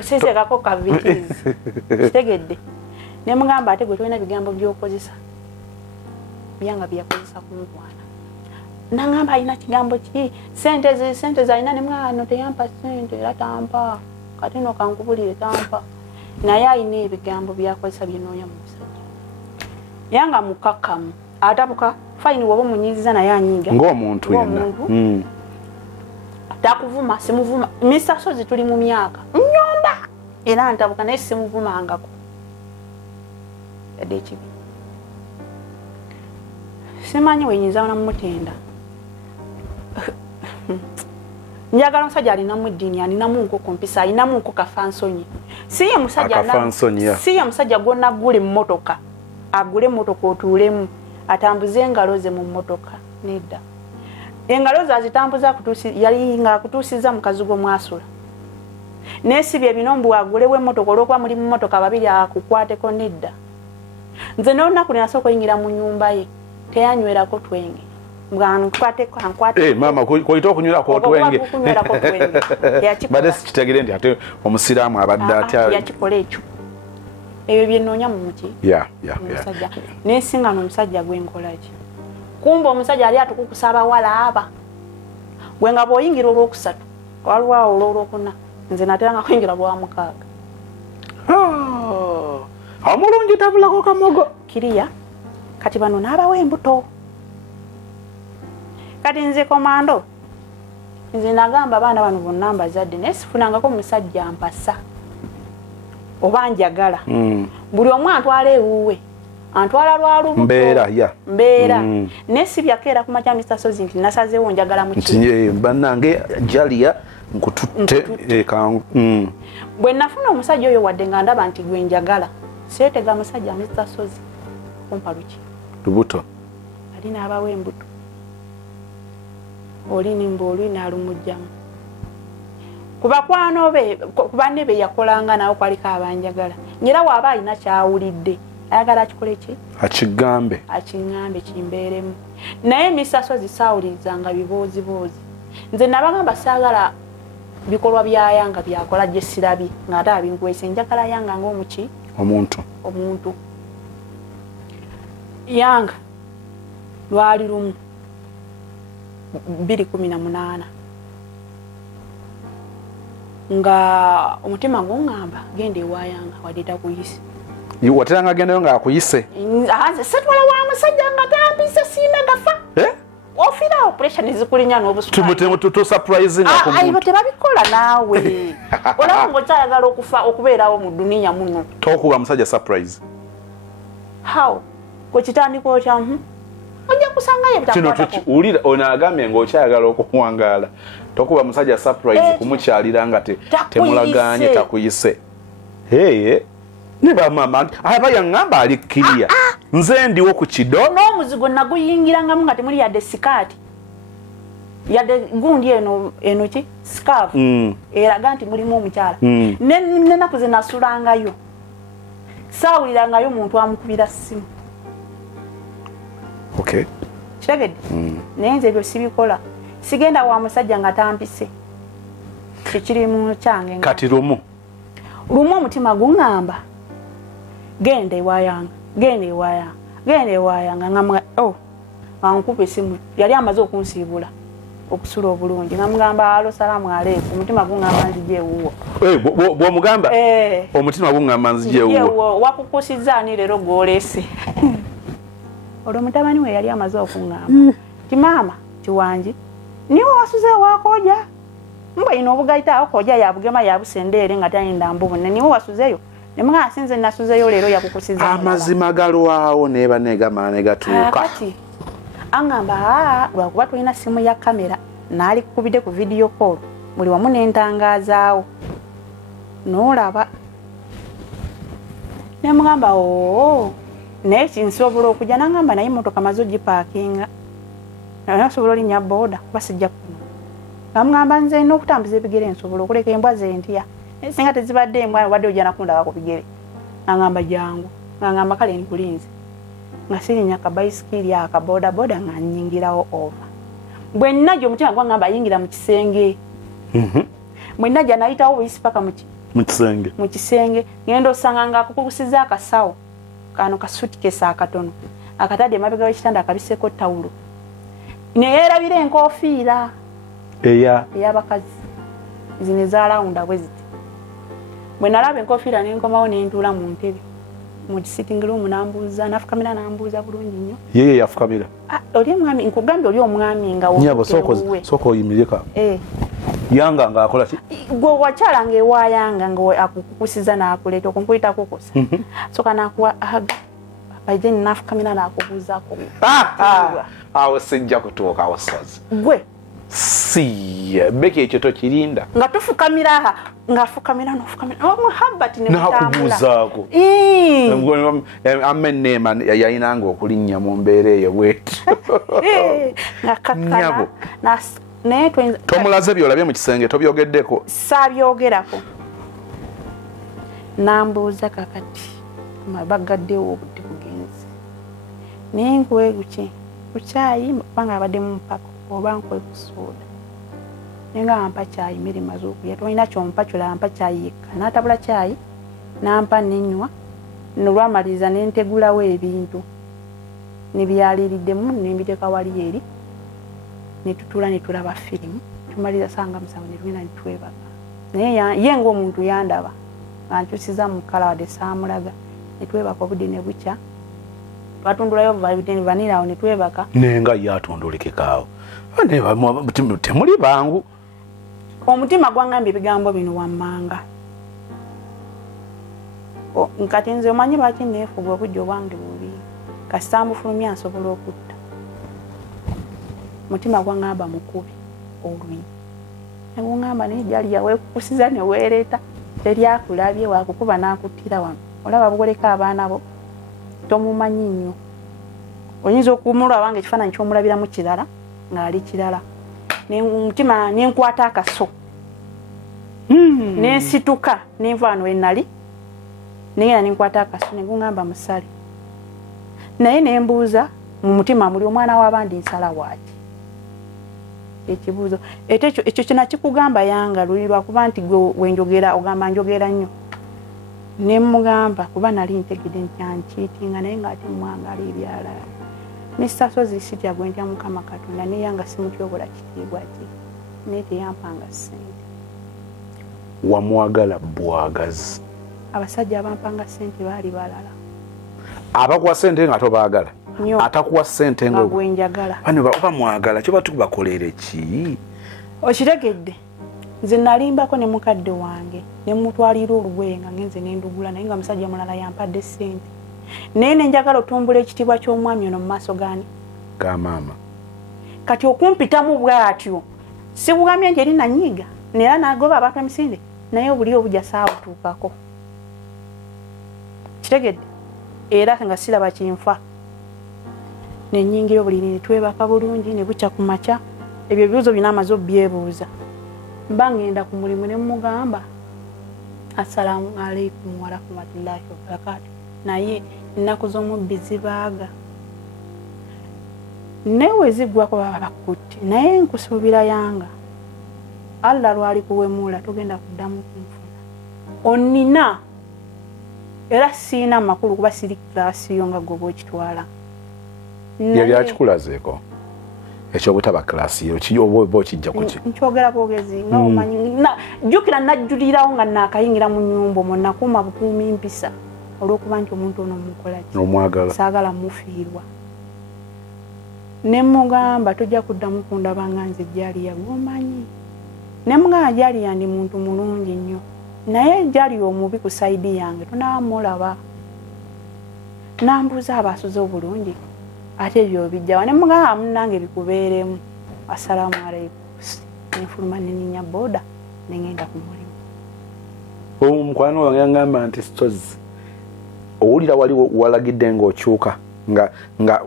sitekako ka vitis sitegedde ne mugamba ate gwe tulina bigambo byokozesa yanga byakozesa kumukwana nangamba alina kigambo ki sente zalina ne mwana teyampa sente era tampa kati no kankubulire tampa naye alina ebigambo byakozesa byenonya mu musajja yanga mukakamu atabuka fine wobo munyiziza naye anyiga ng'omuntu yenna takuvuma simuvuma Mr. Sozi tuli mu myaka nyomba era ntabuka naye simuvumangako edekibi simanyi wenyinza wana mutenda njagala omusajja alinamu eddiini alinamu nkoko mpisa alinamu nkoko kafansonyi siye musajja gwonna gule mmotoka agule emmotoka otuulemu atambuze engalo ze mu mmotoka nedda engalo ze azitambuza yali nga akutuusiza mu kazugo mwasula neesibye ebinombu agulewo emmotoka olwokuba muli mu mmotoka babiri akukwateko nedda nze n'olunaku nenasooka oyingira mu nnyumba ye teyanywerako twenge mama koyita okunywerako otwenge badde sikitegere nti ate omusiraamu abadde atya yakikola ekyo ebyo byenoonya mu muki omusajja nesinga n'omusajja gwenkolaki kumba omusajja ali atukukusa abawala aba gwe nga bw'oyingira olwokusatu waliwo olwokuna nze nateranga kuyingira lwamukaaga omulungi tabulako kamogo kiriya kati bano n'abawo embuto kati nze komando nze nagamba abaana bano bonna mbazadde naye sifunangako musajja mpasa oba njagala buli omu antwala ewuwe antwala lwa lubuto mbeera naye sibyakeera kumakya Mr. Sozi nti nasazeewo njagala muki bannange Jalia nkututte bwe nafuna omusajja oyo wadde nga ndaba nti gwe njagala seetega musajja Mr. Sozi kumpa luki lubuto alina abawo embuto olini alumujjamu kubakwano be kubanne be yakolanga nawo kwaliko abanjagala nyira waaba alina kyawulidde ayagala akikole ki akigambe kimbeeremu naye Mr. Sozi saawulirizanga biboozi nze nabagamba saagala bikolwa bya yanga byakola gye sirabye ng'ate abinkwese njagala yanga ng'omuki omuntu yanga lwali lumu 2018 nga omutima guŋŋamba genda ewayanga wadde takuyise wateranga agendayo nga akuyise setwala wa musajja nga tampise siina gafa ofirawo pressure zikulinya n'obusuayibo tebabikola naawe olaba ng'okyayagala okubeerawo mu duniya muno tokuba musajja surprise how kwekitandika otya ojja kusangayo ulira onaagambye ng'okyayagala okuwangaala tokuba musajja surprise kumukyalira nga temulaganye takuyise ne bamama aba yaŋŋamba ali kiriya nze ndiwo ku kido n'omuzigo naguyingirangamu nga temuli yadde sikaati yadde gundi eno ki scarf eraga nti mulimu omukyala nenaku ze nasulangayo saawulirangayo omuntu amukubira ssimu kitegedde naye nze ebyo sibikola sigenda wa musajja nga tampise kikiri mu kyange kati lumu omutima guŋŋamba genda ewayanga nga nkupa esimu yali amaze okunsiibula okusula obulungi namugamba alo salaamu aleikum omutima guŋŋamba nzija ewuwo bw'omugamba omutima guŋŋamba nzija ewuwo wakukusizza ani leero gw'oleese olwo mutabani we yali amaze okuŋŋamba ti maama Kiwanji niwo wasuze wakoja mbwa ino obugaita okoja yabugema yabusendere nga tayinda mbubu niwo wasuzeyo nemwa asinze nasuzeyo lero yakukusiza amazima galwawo neba negama negatuuka kati angamba lwakuba tulina simu ya kamera nali kubide ku video call muli wamu n'entangazaawo n'olaba nemugamba naye kinsobola okujja nangamba naye motoka maze ogipaakinga nasobola olinnya booda kuba sijja kuno namugamba nze nina okutambuza ebigere nsobola okuleka embwa zentya singa tezibadde embwa wadde ojja nakundaba ku bigere nangamba jangu nangamba kale nkulinze nga sirinya kabayisikiri akaboodaboda nga nnyingirawo ova bwe nnajja omutima gwangamba ayingira mu kisenge bwe nnajja nayitawo buyisi paka mu kisenge ngenda osanga nga akukusiza akasawo kano kasuutikesi akatono akatadde emabega w'ekitanda akabiseko tawulo neyeerabira enkofiira ey'abakazi zino ezaalawunda bwe ziti bwe nalaba enkofiira nenkomawo nentuula mu ntebe mu sitting room nambuuza nafukamira nambuuza bulungi nnyo yeye yafukamira oli omwami nkugambye oli omwami nga nyabo soko oyimirika yanga nga akola ki gwe wakyala ng'ewayanga nga akukusiza n'akuleeta okunkuyita kukusa soka nakuwa then nafukamira n'akubuuzaako awo sijja kutuuka awo sozi gwe si beki ekyo tokirinda nga tufukamira ngafukamira nofukamira muhabbati nakubuuzaako ameneema yayinanga okulinnya mu mbeera eyo bwetu ngakakkana naye tomulaze byolabye mu kisenge tobyogeddeko saabyogerako nambuuza kakati bagaddewo obudde bugenzi naye nkuwe guki kukyayi kubanga abadde mu mpako oba nkwe kusuuda naye nga ampa kyayi mmere maze okulya tolina kyompa kyolaba mpa kyayi yekka n'atabula kyayi nampa nenywa nolwamaliriza nentegulawo ebintu nebyaliriddemu nembiteeka wali eri netutula netulaba firimu tumaliriza sanga musanvu netugenda netwebaka naye ye ng'omuntu yandaba ankyusiza mu kalawade saamulaga netwebaka obudde ne bukya twatundulayo vanirawo netwebaka nenga yatundulekekaawo temuli bangu omutima gwangambye ebigambo bino wammanga nkati nze omanyi lwaki neefuga obujja obwange bubi kasita mbufulumya nsobola okutta mutima gwangamba mukubi olwi negungamba naye jali yaweekukusiza neweereeta teryakulabye wakukuba n'akuttira wano olaba bugoleka abaana bo tomumanyi nnyo oyinza okumulwabanga ekifaananyi kyomulabiramu kirala ng'ali kirala omutima nenkwata akaso nensituka nenva wano wenali nengenda nenkwata akaso negungamba musale naye nembuuza mu mutima muli omwana w'abandi nsala waaki ekibuuzo ekyo kinakikugamba yanga luli lwakuba nti gwe wenjogera ogamba njogera nnyo nemugamba kuba nali ntegedde ntyankiitinga naye ngaate mwagala ebyala Mr. Sozi sitya gwentya mukama Katonda naye yanga simutyobola kitiibwa ki naye teyampanga ssente wamwagala bwagazi abasajja abampanga ssente baali balala abakuwa ssente nga tobaagala atakuwa ssente nga gwenjagala oba mwagala kyoba tubakolere ki okitegedde nze nalimbako ne mukadde wange ne mutwalira olugoye nga ngenze nendugula naye nga musajja mulala yampadde ssente naye nenjagala otumbula ekitiibwa ky'omwami ono mu maaso gani ga maama kati okumpitamu bwatyo sibugambye nti eri nanyiiga nera nagoba abantu emisinde naye obuli obujja saabutuukako kitegedde era nga siraba kinfa nenyingira obuliri netwebaka bulungi ne bukya ku makya ebyo ebibuuzo bina amaze obyebuuza mba ngenda ku mulimu ne mugamba assalamu alaikum warahmatullahi wabarakatu naye ennaku z'omubbi zibaaga newe ziggwako baba bakutte naye nkusuubira yanga Allah lwali kuwemula togenda kuddamu kunfuna onnina era siina makulu kuba siri kilasiyo nga gwe bwekitwala yali akikulazeeko ekyobutaba kilasiyo oba okijja kuki nkyogera bwogezi nga omanyi jjukira najjulirawo nga naakayingira mu nnyumba omwo nakuuma bukuumi mpisa olw'okuba nti omuntu ono mukola ki omwagala saagala mufiirwa ne mugamba tojja kuddamu kundaba nga nze Jaliya gomanyi ne mugamba Jaliya ndi muntu mulungi nnyo naye Jaliya omubi ku saidi yange tunaamulaba nambuuza abasuze obulungi ate ebyo bijjawa ne mugamba munnange bikubeeremu assalamu alaikum nefuluma neninya boda nengenda ku mulimu omukwano wange yangamba nti stozi owulira wali walagidde ng'okyuka nga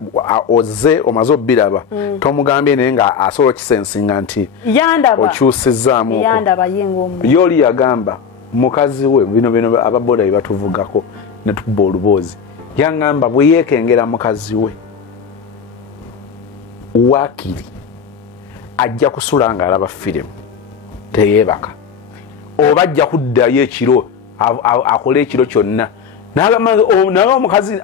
oze omaze obbiraba tomugambye naye nga asobola kisensinga nti okyusizzaamu yoli yagamba mukazi we bino ababoda bye batuvugako ne tukuba oluboozi yangamba bwe yeekengera mukazi we waakiri ajja kusula nga alaba firimu teyeebaka oba ajja kuddayo ekiro akole ekiro kyonna naye omukazi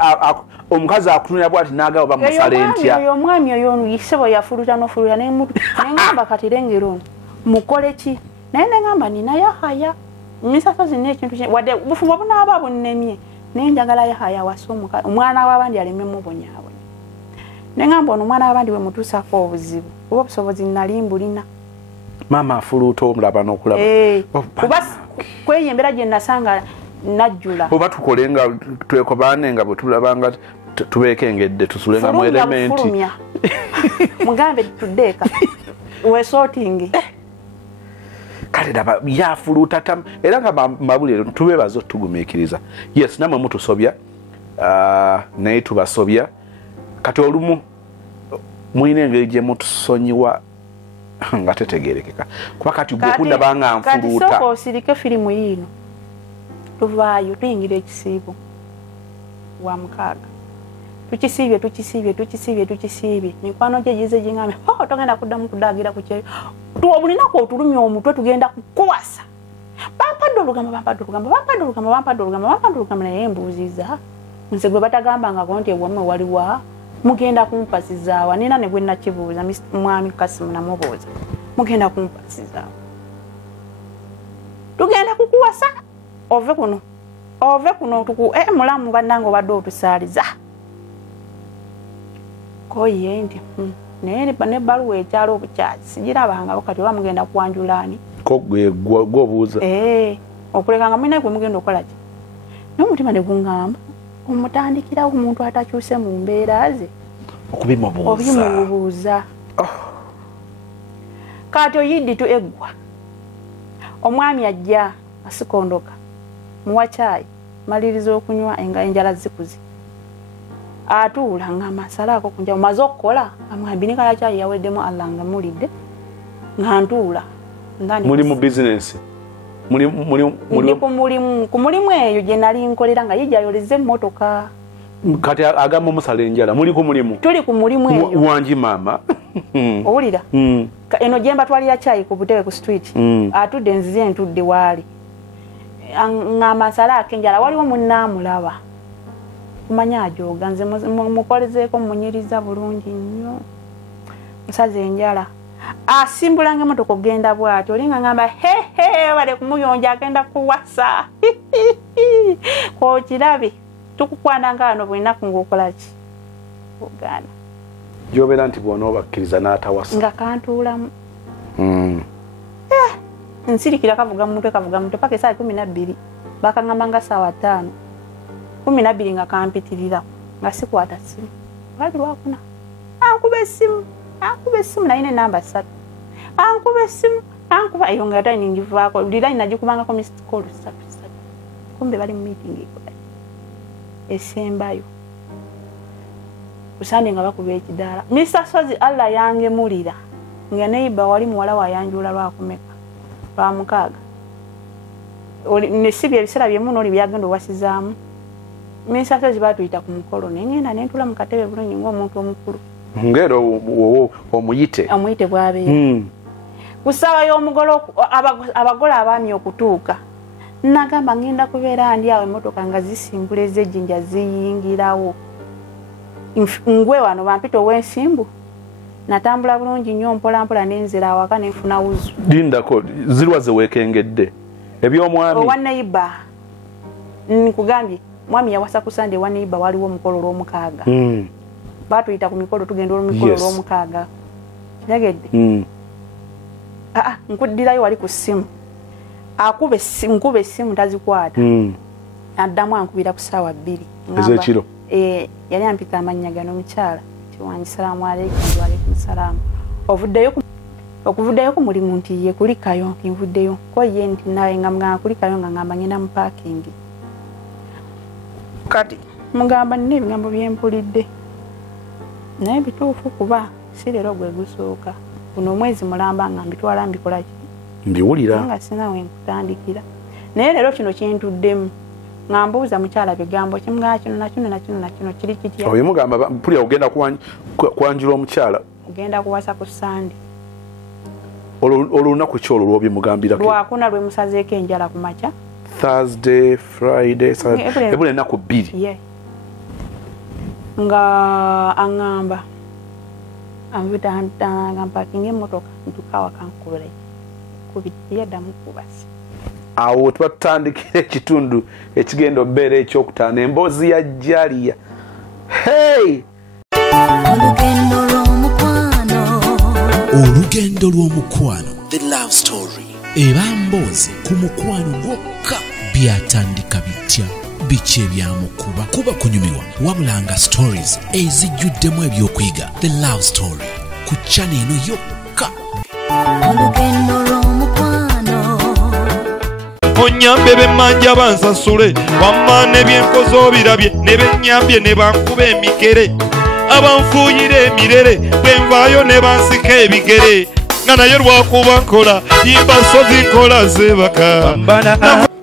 akutunira bwati naagaba bamusale ntya oyo omwami oyo isebo yafuluta nofuluta nengamba kati lengero ono mukole ki naye nengamba nina Yahaya misaso zina ekintu wadde bufumo bunaaba bunnemye naye njagala Yahaya wasa omwana w'abandi alememu bonyaabonye nengamba ono omwana w'abandi we mutuusako obuzibu oba obusobozi nali mbulina maama afuluuta omulaba n'okulaba kuba kweyembera gye nasanga najjula oba tukole nga twekobane nga bwe tulabanga tubeekengedde tusulenga mu elementi mugambe tuddeeka wesorting kale daba yafuluuta era nga mabuliro tubeebaza otugumiikiriza yes namwe mutusobya naye tubasobya kati olumu mulina engeri gye mutusonyiwa nga tetegerekeka kuba kati gwe kundaba nga nfuluuta kati sooka osirike firimu yiino tuvaayo tuyingira ekisiibo wa mukaaga tukisiibye mikwano gye gize gingambe togenda kuddamu kudaagira ku kyeyo obulinaku otulumya omutwe tugenda kukuwasa bampadde olugamba naye mbuuziza nze gwe batagambangako nti ewammwe waliwa mugenda kumpasizaawa nina ne bwe nakibuuza mwami Kasimu namubuuza mugenda kumpasizaawa tugenda kukuwasa ove kuno mulamu bannange obadde otusaaliza koye nti naye nebbaluwa ekyalo obukyali sigirabangako kati oba mugenda kwanjulaani gwobuuza okuleka nga mulina gwe mugenda okukola ki n'omutima ne gungamba omutandikirawo omuntu atakyuse mu mbeera ze obimubuuza kati oyidditu eggwa omwami ajja asikondoka muwa caayi maliriza okunywa enjala zikuzi atuula nga masalaako kunja omaze okukola amwabinika ya caayi yaweddemu Allah nga mulidde nga ntuula muli mu bizinesi ku mulimu eyo gye nali nkolera nga yijja ayoleze emmotoka kati agamba omusala enjala muli ku mulimu tuli ku mulimu eyo wangi maama owulira eno gye mbatwalira caayi ku butebe ku street atudde nzize ntudde waali nga amasala ak'enjala waliwo munnaamulaba kumanya ajoga nze mukolezeeko munyiriza bulungi nnyo musaza enjala asimbulanga emmotoka ogenda bw'ati olinga ngamba wale kumuyonja agenda kuwasa kokirabe tukukwananga wano bwenaku ng'okola ki ogaana gyobeera nti bwona obakkiriza n'atawasa nga kantuulamu nsirikira kavuga mutwe paka esaa 12 bakangamba nga ssaawa 5 12 nga kampitirira nga sikwata ssimu lwali lwakuna ankuba essimu naye nenamba 3 ankuba essimu eyo nga yatali ningivaako lira nagikubangako missed call 3 kumbe bali mu meeting esembayo kusande nga bakuba ekidaala Mr. Sozi Allah yangemulira nga neiba wali muwala wayanjula lwakumeka lwa mukaaga nesibye ebiseera byemu n'oli byagenda owasizaamu Mr. Sozi batuyita ku mukolo nengenda nentula mu katebe bulungi ng'omuntu omukulu ngero omuyite bwabeera ku ssaawa y'omugolo abagole abaami okutuuka nagamba ngenda kubeera ndi awo emmotoka nga zisimbula ez'ejjinja ziyingirawo ngwe wano bampita ow'ensimbu natambula bulungi nnyo mpolampola nenzera awaka nenfuna wuzu lindako zirwa zeweekengedde eby'omwami owa neiba nkugambye mwami yawasa ku sande ewa neiba waliwo omukolo olw'omukaaga batuyita ku mikolo tugenda olumikolo olw'omukaaga kitegedde nkuddirayo wali ku ssimu nkuba essimu tazikwata addamu ankubira ku ssaawa 2 ez'ekiro yali ampita amannya gano omukyala kiwanyi salaamu aleikum waalaikum salaamu okuvuddeyo ku mulimu nti ye kulikayo nvuddeyo ko ye nti nawe nga mugamba kulikayo nga ngamba ngenda mu paakingi kati mugamba nina ebigambo byempulidde naye bituufu kuba si leero gwe gusooka guno omwezi mulamba nga mbitwala mbikola ki mbiwulira nga sina we nkutandikira naye leero kino kintuddemu nga mbuuza mukyala bigambo kimugamba kino nakino kiri kitya oyo mugamba mpulira ogenda kwanjula omukyala ogenda kuwasa ku sande olunaku ki olwo lw'obimugambirako lwakuna lwe musazeeko enjala ku makya Thursday Friday ebule ennaku 2 nga aŋŋamba anvita ngampakinga emmotoka ntukawa kankubula yaddamu kubasi awo tuba tutandikira ekitundu ekigenda obbeera ekyokutaano emboozi ya jaliya olugendo lw'omukwano the love story eba mboozi ku mukwano gwokka byatandika bitya biki ebyamukuba kuba kunyumirwa wabulanga stories ezijjuddemu ebyokuyiga the love story ku channel eno yokka olugendo lw'omukwano onyambe bemmanja bansasule wamma ne byenkozo birabye ne bennyambye ne bankuba emigere abanfuuyira emirere bwenvaayo ne bansika ebigere nga naye lwakuba nkola yimba sozi nkola zebaka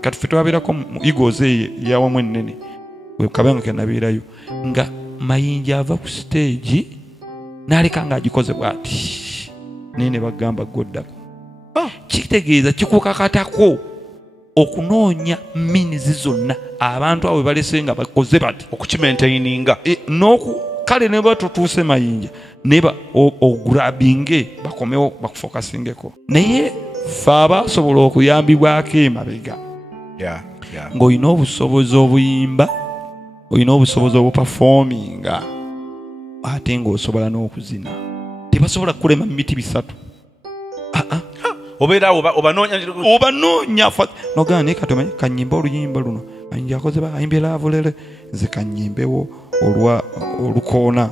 kati ffe twabeerako mu Eagles yawamu ennene wekabanga kenabeerayo nga mayinja ava ku stage n'aleka ng'agikoze bw'ati naye ne bagamba gwoddako kitegeeza kikukakatako okunoonya minizi zonna abantu abo balese nga bakoze bati okukimaintaininga kale ne batutuuse mayinja neba ogurabinge bakomewo bakufokasingeko naye ffe abasobola okuyambibwako emabega ng'olina obusobozi obuyimba olina obusobozi obupafominga ate ng'osobola n'okuzina tebasobola kukulema miti 3 obeera obanoonya nogana naye katomanyi kanyimba oluyimba luno mayinja akoze bayimbye laavulere nze kanyimbewo olukoona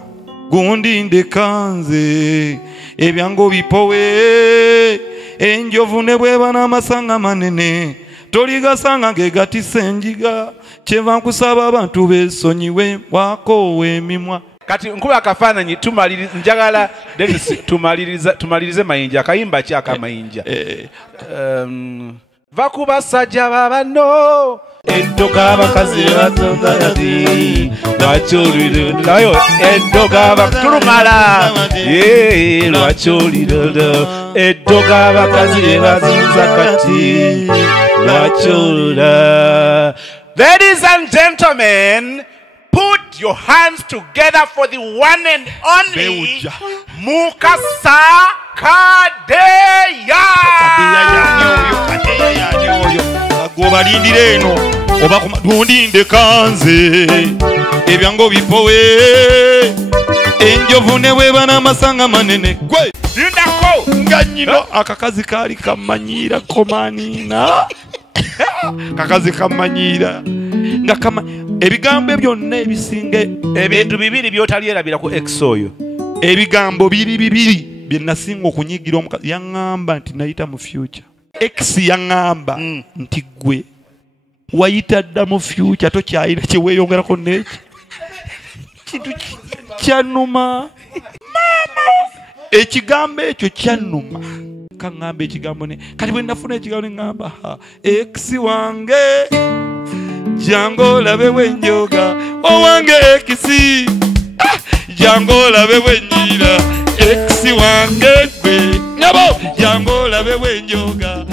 gundi ndekanze ebyango bipowe enjovu ne bweba n'amasanga manene toligasanga ngegatisa enjiga kyeva nkusaba abantu besonyiwe wakoowa emimwa kati nkuba akafaananyi njagala Dennis tumalirize mayinja akayimba ki akamayinja vakubasajja babano eddoga abakazi batonda yati lwakyoliro eddoga tulumala lwakyoliro eddoga abakazi bazinza kati lwakyolira. Ladies and gentlemen, put your hands together for the one and only Mukasa Kadeya. Gobalindira eno oba gundi ndekanze ebyango bipowe enjovu ne bweba n'amasanga manene gwe lindako nga nyino akakazi kaali kamanyira komanina kakazi kamanyira nga ebigambo byonna ebisinga ebintu bibiri byotalyerabira ku X oyo ebigambo bibiri bye nasinga okunyigira omukazi yaŋŋamba nti nayita mu future X yaŋŋamba nti gwe wayita dda mu future tokyayina kyeweeyongerako neki kintu kyannuma ekigambo ekyo kyannuma kaŋŋamba ekigambo kati bwe nafuna ekigambo neŋŋamba X wange jango olabe bwenjoga owange X jango olabe bwenyiira X wange gwe nabo jango olabe bwenjoga